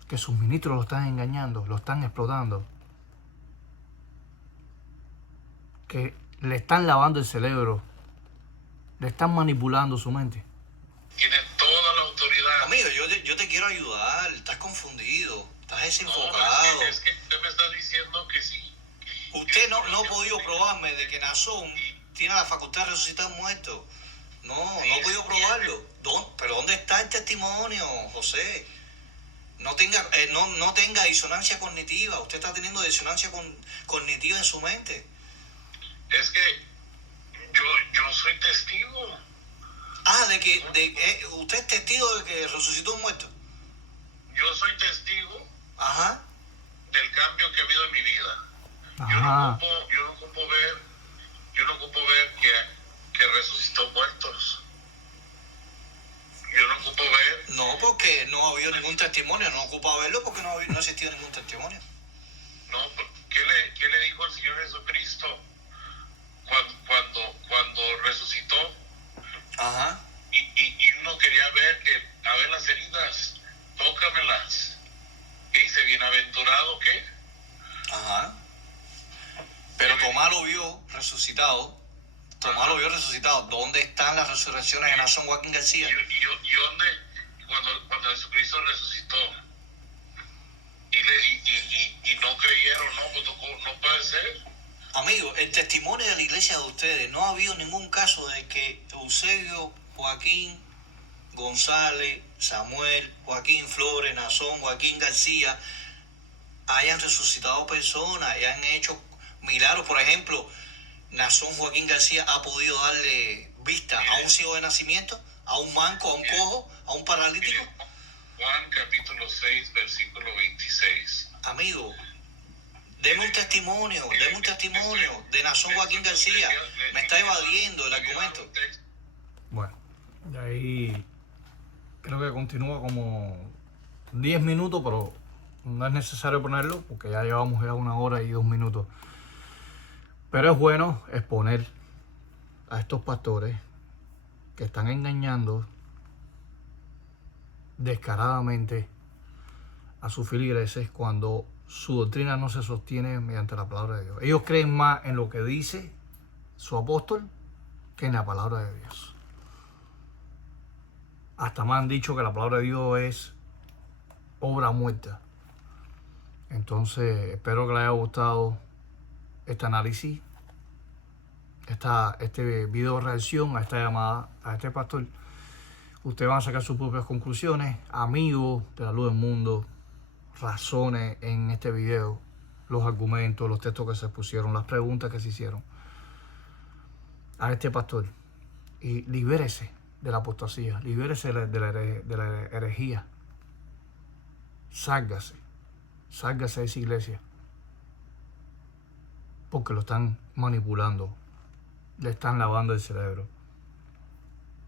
Que sus ministros lo están engañando, lo están explotando. Que le están lavando el cerebro, le están manipulando su mente. Tiene toda la autoridad. Amigo, yo te quiero ayudar, estás confundido, estás No, desenfocado. es que usted me está diciendo que sí. Usted no ha podido probarme de que Nazón tiene la facultad de resucitar muertos. No ha podido probarlo. ¿Pero dónde está el testimonio, José? No tenga disonancia cognitiva. Usted está teniendo disonancia cognitiva en su mente. Es que yo soy testigo. De que usted es testigo de que resucitó un muerto. Yo soy testigo Ajá. del cambio que ha habido en mi vida. Ajá. Yo no ocupo ver que resucitó muertos. Yo no ocupo ver. No, porque no ha habido ningún testimonio. No ocupa verlo porque no ha existido ningún testimonio. No, ¿qué le dijo el Señor Jesucristo cuando resucitó? Ajá. Y uno quería ver a ver las heridas, tócamelas. ¿Qué dice? ¿Bienaventurado qué? Ajá. Pero Tomás lo vio resucitado. ¿Dónde están las resurrecciones de Nazón Joaquín García? ¿Y dónde? Cuando Jesucristo resucitó y no creyeron, no puede ser. Amigo, el testimonio de la iglesia de ustedes, no ha habido ningún caso de que Eusebio, Joaquín, González, Samuel, Joaquín Flores, Nazón, Joaquín García hayan resucitado personas y han hecho milagros. Por ejemplo, Nazón Joaquín García ha podido darle vista a un ciego de nacimiento, a un manco, a un cojo, a un paralítico. Juan capítulo 6, versículo 26. Amigo, deme un testimonio de Nazón Joaquín García. Me está evadiendo el argumento. Bueno, de ahí creo que continúa como 10 minutos, pero no es necesario ponerlo porque ya llevamos 1 hora y 2 minutos. Pero es bueno exponer a estos pastores que están engañando descaradamente a sus feligreses cuando su doctrina no se sostiene mediante la palabra de Dios. Ellos creen más en lo que dice su apóstol que en la palabra de Dios. Hasta me han dicho que la palabra de Dios es obra muerta. Entonces, espero que les haya gustado este análisis, este video reacción a esta llamada a este pastor. Ustedes van a sacar sus propias conclusiones. Amigos de la luz del mundo, razones en este video, los argumentos, los textos que se pusieron, las preguntas que se hicieron a este pastor. Y libérese de la apostasía, libérese de la herejía. Sálgase de esa iglesia. Porque lo están manipulando, le están lavando el cerebro.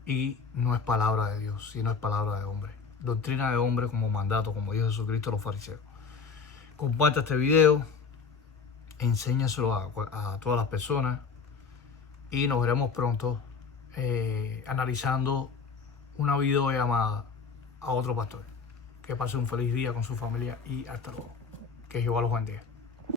Y no es palabra de Dios, sino es palabra de hombre. Doctrina de hombre como mandato, como dijo Jesucristo a los fariseos. Comparte este video, enséñaselo a todas las personas y nos veremos pronto analizando una videollamada a otro pastor. Que pase un feliz día con su familia y hasta luego. Que Jehová los bendiga.